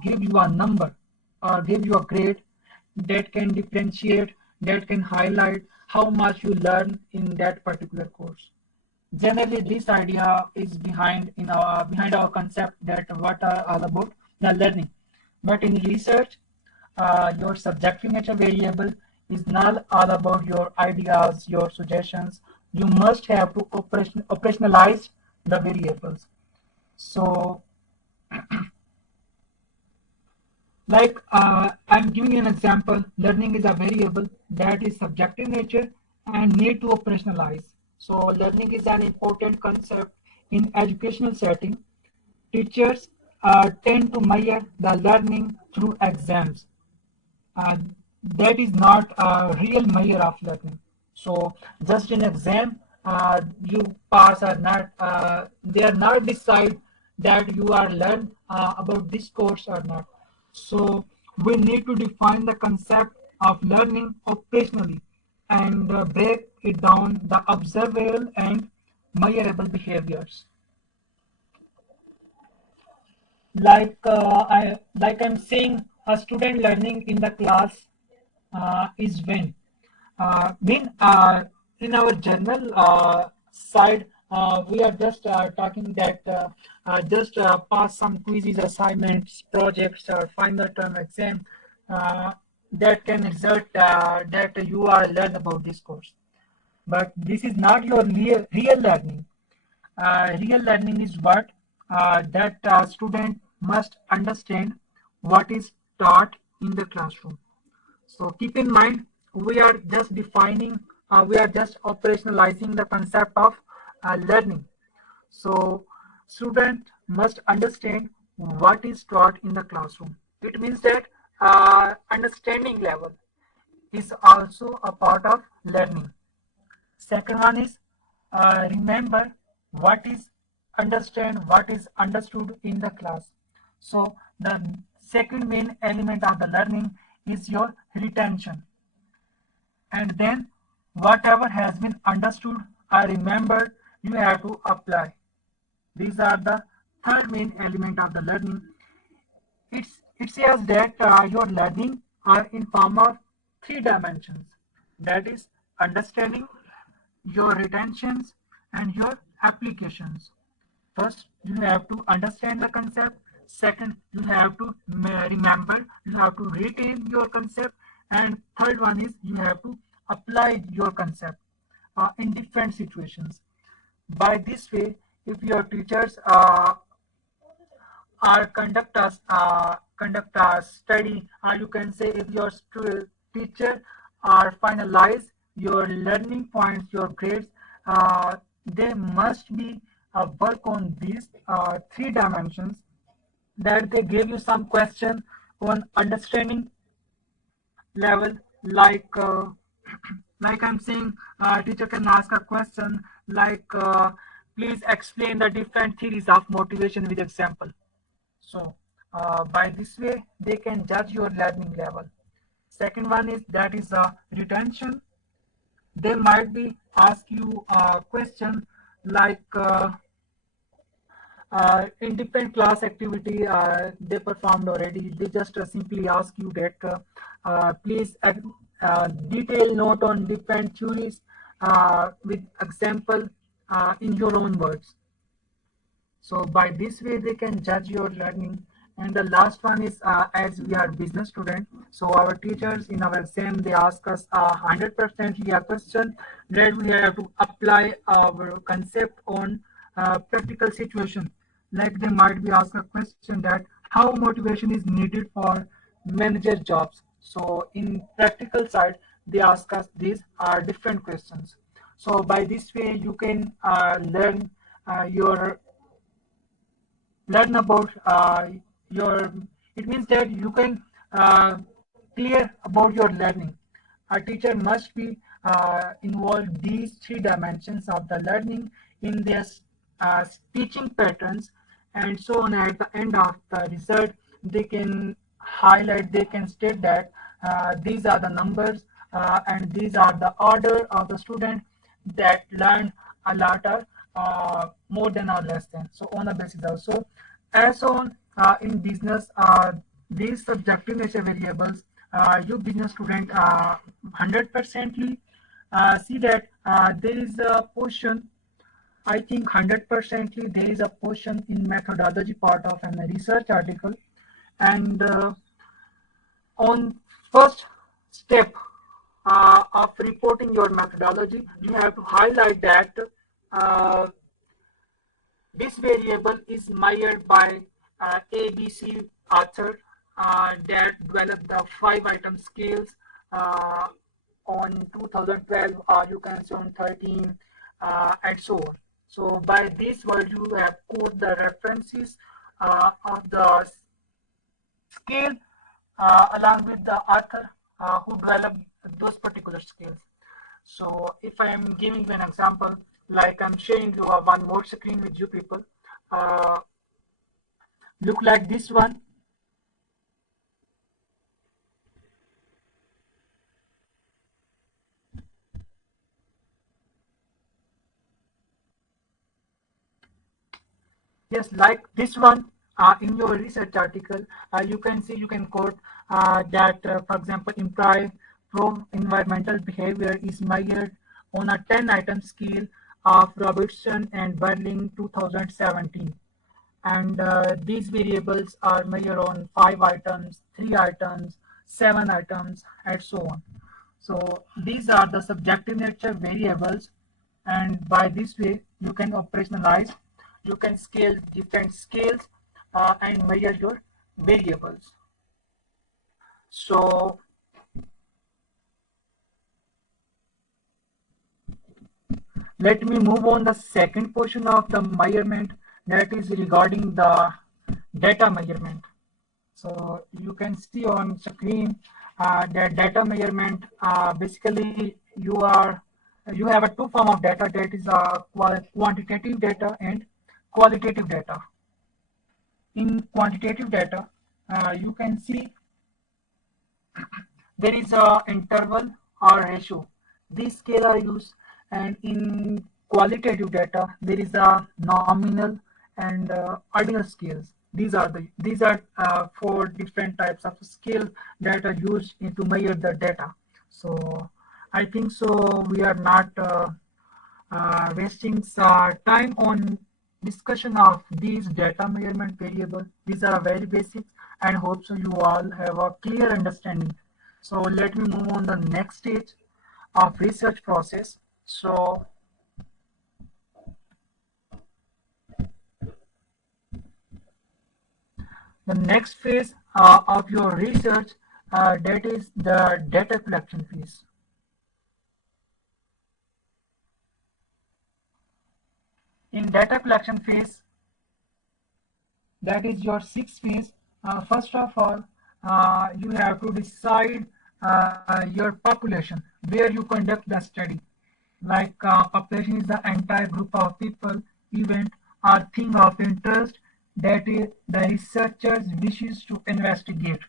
give you a number or give you a grade that can differentiate, that can highlight how much you learn in that particular course. Generally, this idea is behind our concept that what are all about the learning. But in research, your subjective nature variable is not all about your ideas, your suggestions. You must have to operationalize the variables. So, like I'm giving you an example, learning is a variable that is subjective nature and need to operationalize. So learning is an important concept in educational setting. Teachers tend to measure the learning through exams. uh, that is not a real measure of learning. So just in exam, you pass or not, they are not decide that you are learn about this course or not. So we need to define the concept of learning operationally and break it down the observable and measurable behaviors. Like I'm saying, a student learning in the class is when in our journal side we are just talking that just pass some quizzes, assignments, projects, or final term exam that can result that you are learn about this course. But this is not your real learning. Real learning is what that student must understand what is taught in the classroom. So keep in mind, we are just operationalizing the concept of learning. So student must understand what is taught in the classroom. It means that understanding level is also a part of learning. Second one is remember what is understand what is understood in the class. So the second main element of the learning is your retention. And then whatever has been understood or remembered, you have to apply. These are the third main element of the learning. It says that your learning are in form of three dimensions. That is understanding, your retentions, and your applications. First, you have to understand the concept. Second, you have to remember, you have to retain your concept. And third one is you have to apply your concept in different situations. By this way, if your teachers or conduct a study, or you can say if your teacher or finalize your learning points, your grades, they must be work on these three dimensions, that they give you some question on understanding level, like Like I'm saying, teacher can ask a question like, please explain the different theories of motivation with example. So by this way, they can judge your learning level. Second one is that is retention. They might be ask you a question like independent class activity they performed already. They just simply ask you that please detail note on different theories with example in your own words. So by this way, they can judge your learning. And the last one is as we are business student, so our teachers in our exam they ask us 100% a question that we have to apply our concept on practical situation. Like they might be asked a question that how motivation is needed for manager jobs. So in practical side, they ask us these are different questions. So by this way, you can learn your learn about your it means that you can clear about your learning. A teacher must be involved these three dimensions of the learning in their teaching patterns, and so on. At the end of the result, they can highlight, they can state that these are the numbers and these are the order of the student that learned a lot or more than or less than. So on the basis also, as on in business, these subjective nature variables, you business student 100%ly see that there is a portion. I think 100%ly there is a portion in methodology part of a research article, and on first step of reporting your methodology, you have to highlight that uh, this variable is measured by ABC author that developed the 5 item scales uh, on 2012, or you can say on 13, and so on. So by this word, you have quote the references of the scale along with the author who developed those particular scales. So if I am giving you an example, like I'm sharing you one more screen with you people, uh, look like this one. Yes, like this one in your research article, you can see, you can quote that, for example, implied pro-environmental behavior is measured on a 10-item scale of Robertson and Berling 2017. And these variables are measured on 5 items, 3 items, 7 items, and so on. So these are the subjective nature variables, and by this way you can operationalize, you can scale different scales and measure your variables. So let me move on the second portion of the measurement, that is regarding the data measurement. So you can see on screen that data measurement, basically you have a two form of data, that is quantitative data and qualitative data. In quantitative data, you can see there is a interval or ratio. These scale are used, and in qualitative data there is a nominal and ordinal scales. These are four different types of scale that are used to measure the data. So I think so we are not wasting time on discussion of these data measurement variables. These are very basic, and hope so you all have a clear understanding. So let me move on the next stage of research process. So the next phase of your research, that is the data collection phase. In data collection phase, that is your sixth phase. First of all, you have to decide your population. where you conduct the study. Like population is the entire group of people, event, or thing of interest that the researchers wishes to investigate.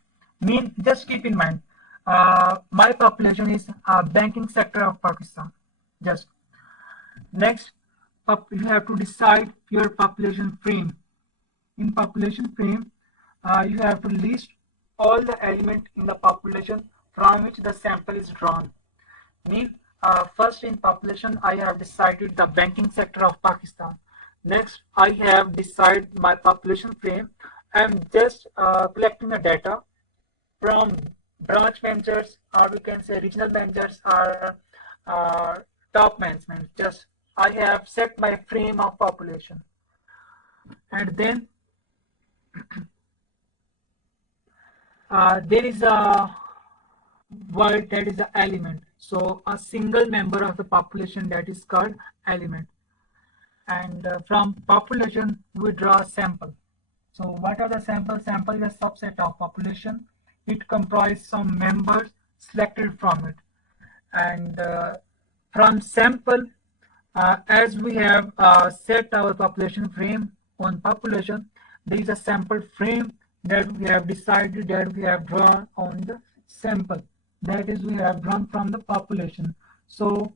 Mean, just keep in mind, my population is banking sector of Pakistan. Just next, you have to decide your population frame. In population frame, you have to list all the elements in the population from which the sample is drawn. Mean, first in population, I have decided the banking sector of Pakistan. Next, I have decided my population frame. I'm just collecting the data from branch managers, or we can say regional managers, or uh, top management. Just I have set my frame of population, and then there is a word that is an element. So a single member of the population, that is called element. And from population we draw a sample. So what are the samples? Sample is a subset of population. It comprises some members selected from it. And from sample, as we have set our population frame on population, there is a sample frame that we have decided, that we have drawn on the sample. That is, we have drawn from the population. So,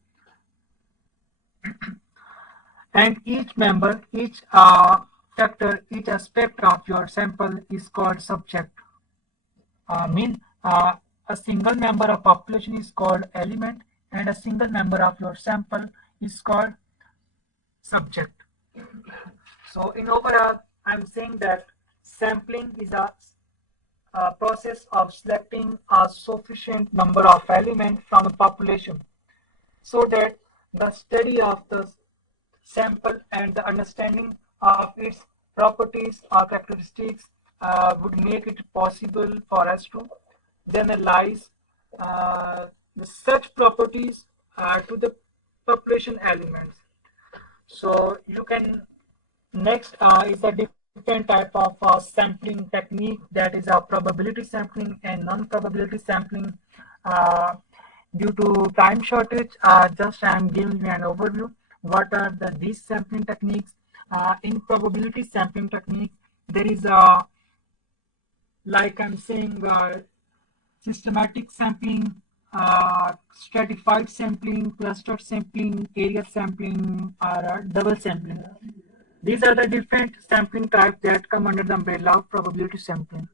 and each member, each factor, each aspect of your sample is called subject. Mean a single member of population is called element, and a single member of your sample is called subject. So in overall, I'm saying that sampling is a process of selecting a sufficient number of elements from a population so that the study of the sample and the understanding of its properties or characteristics would make it possible for us to generalize uh, such properties to the population elements. So you can next is a different type of sampling technique, that is a probability sampling and non-probability sampling. Uh, Due to time shortage, just I am giving you an overview. What are these sampling techniques? In probability sampling technique, there is a, like I'm saying, systematic sampling, stratified sampling, clustered sampling, area sampling, or double sampling. These are the different sampling types that come under the umbrella of probability sampling.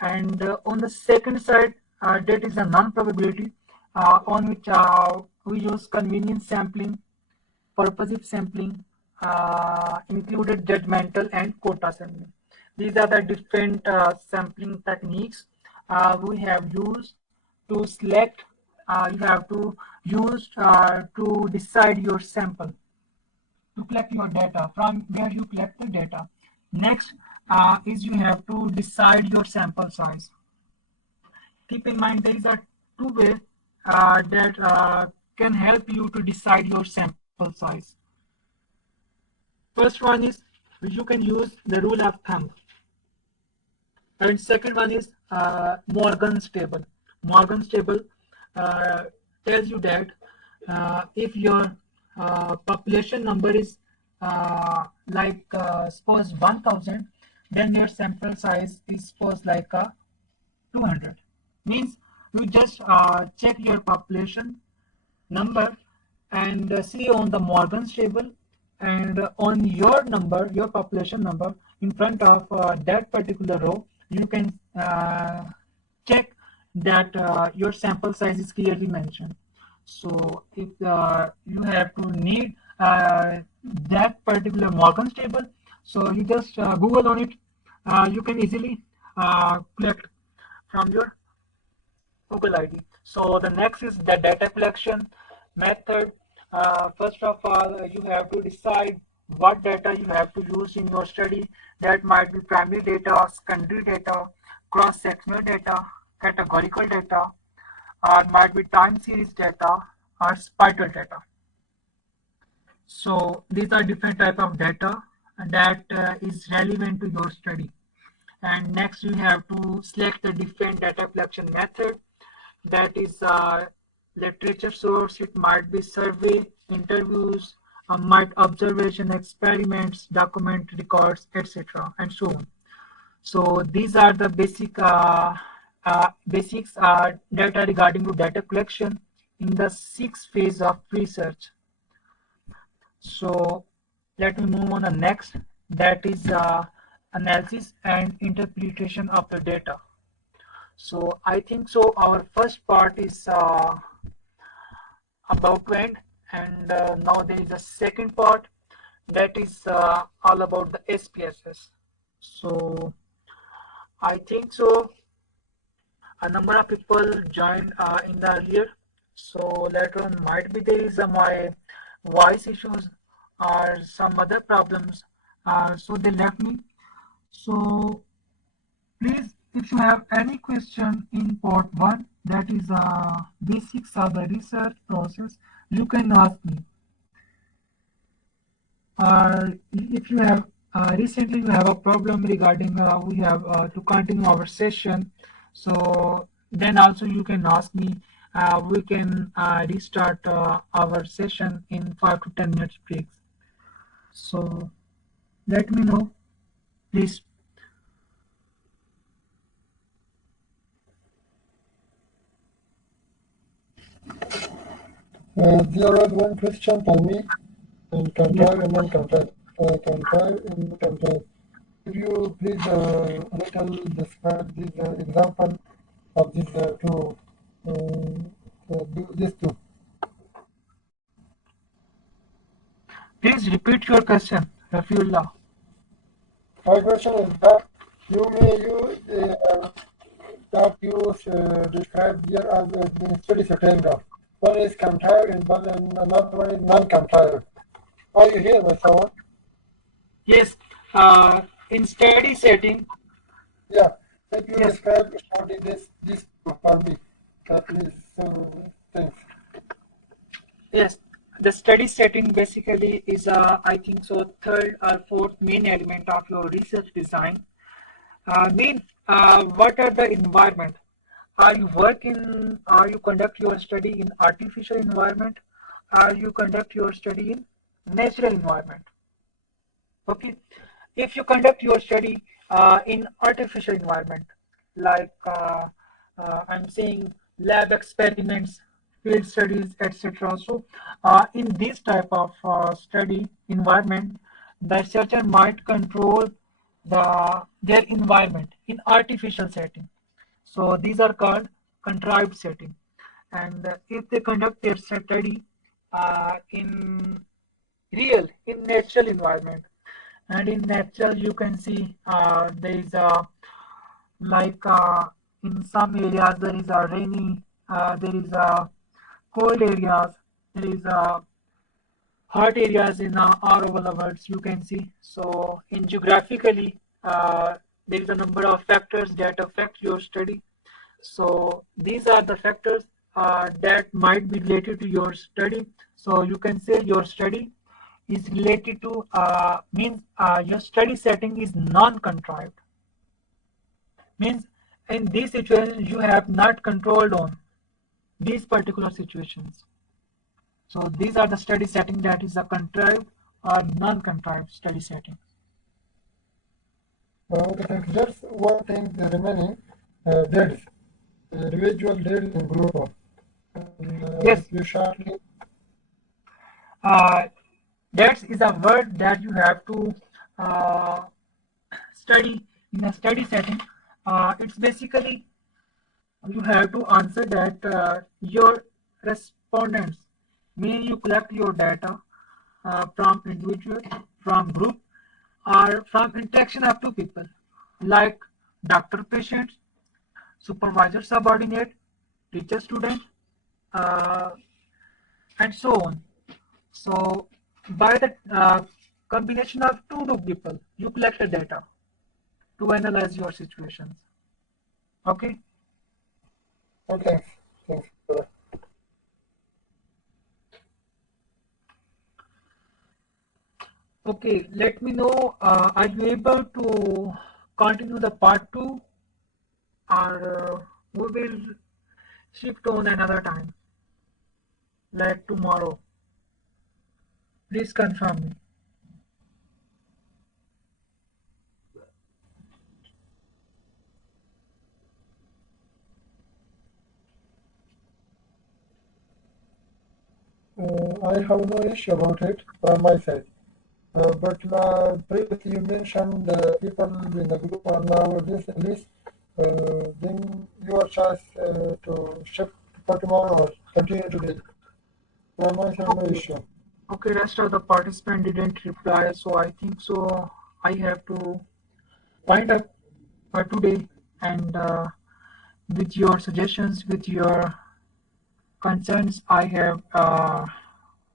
And on the second side, that is a non-probability, on which we use convenience sampling, purposive sampling, included judgmental and quota sampling. These are the different sampling techniques we have used to select. You have to use to decide your sample, to collect your data, from where you collect the data. Next is you have to decide your sample size. Keep in mind there is a two ways that can help you to decide your sample size. First one is you can use the rule of thumb, and second one is Morgan's table. Morgan's table uh, tells you that if your population number is suppose 1000, then your sample size is suppose like 200. Means you just check your population number and see on the Morgan's table, and on your number, your population number, in front of that particular row, you can check that your sample size is clearly mentioned. So if you have to need that particular Morgan's table, so you just Google on it. You can easily collect from your Google ID. So the next is the data collection method. First of all, you have to decide what data you have to use in your study. That might be primary data, secondary data, cross-sectional data, categorical data, or might be time series data or spider data. So these are different type of data that is relevant to your study. And next you have to select the different data collection method, that is literature source, it might be survey, interviews, might observation, experiments, document records, etc. and so on. So these are the basics data regarding to data collection in the sixth phase of research. So let me move on the next, that is analysis and interpretation of the data. So I think so our first part is about to end, and now there is a second part that is all about the SPSS. So I think so a number of people joined in the earlier, so later on might be there is my voice issues or some other problems, so they left me. So please, if you have any question in part 1, that is basics of the research process, you can ask me. If you have recently you have a problem regarding we have to continue our session, so then also you can ask me. We can restart our session in 5 to 10 minutes breaks. So let me know, please. There was one question for me, and Yes, control and non-control. Control and control. Could you please little describe this example of these two, these two? please repeat your question, Rafiullah. My question is that you may use that you described here as the study triangle. One is control and another one is non-control. Are you here, Mr. One? Yes, in study setting, Yeah. If you yes, describe shortly this for me, please. Thanks. yes, the study setting basically is, I think so, third or fourth main element of your research design. Mean, what are the environment? Are you conduct your study in artificial environment? Are you conduct your study in natural environment? Okay, if you conduct your study in artificial environment, like I'm saying lab experiments, field studies, etc. So in this type of study environment, the researcher might control their environment in artificial setting. So these are called contrived setting. And if they conduct their study in in natural environment, and in natural you can see there is a, like in some areas there is a rainy, there is a cold areas, there is a hot areas in all over the world you can see. So in geographically there is a number of factors that affect your study. So these are the factors that might be related to your study. So you can say your study is related to, means your study setting is non-contrived. Means in these situations you have not controlled on these particular situations. So these are the study setting that is a contrived or non-contrived study setting. Okay, thanks. There's one thing remaining. There's individual, there's and group. Yes, If you shortly. uh, that is a word that you have to uh, study in a study setting. It's basically you have to answer that your respondents, mean you collect your data from individual, from group, or from interaction of two people, like doctor patient, supervisor subordinate, teacher student, uh, and so on. So by the combination of two people, you collect the data to analyze your situations. Okay. Okay, thanks. Okay, let me know. Are you able to continue the part 2, or we will shift on another time? like tomorrow. Please confirm me. I have no issue about it from my side. But previously you mentioned people in the group are now this list. Then your choice to shift for tomorrow or continue today. From my side, no Okay. issue. Okay, rest of the participant didn't reply, so I think so I have to wind up for today and with your suggestions, with your concerns, I have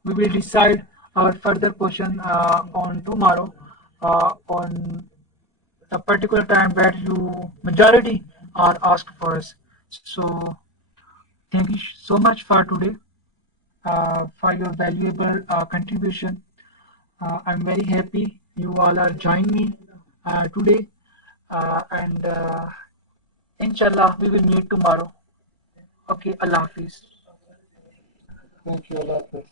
we will decide our further question on tomorrow on a particular time where you majority are asked for us. So thank you so much for today for your valuable contribution. I'm very happy you all are joining me today, and inshallah we will meet tomorrow. Okay, Allah Hafiz. Thank you, Allah Hafiz.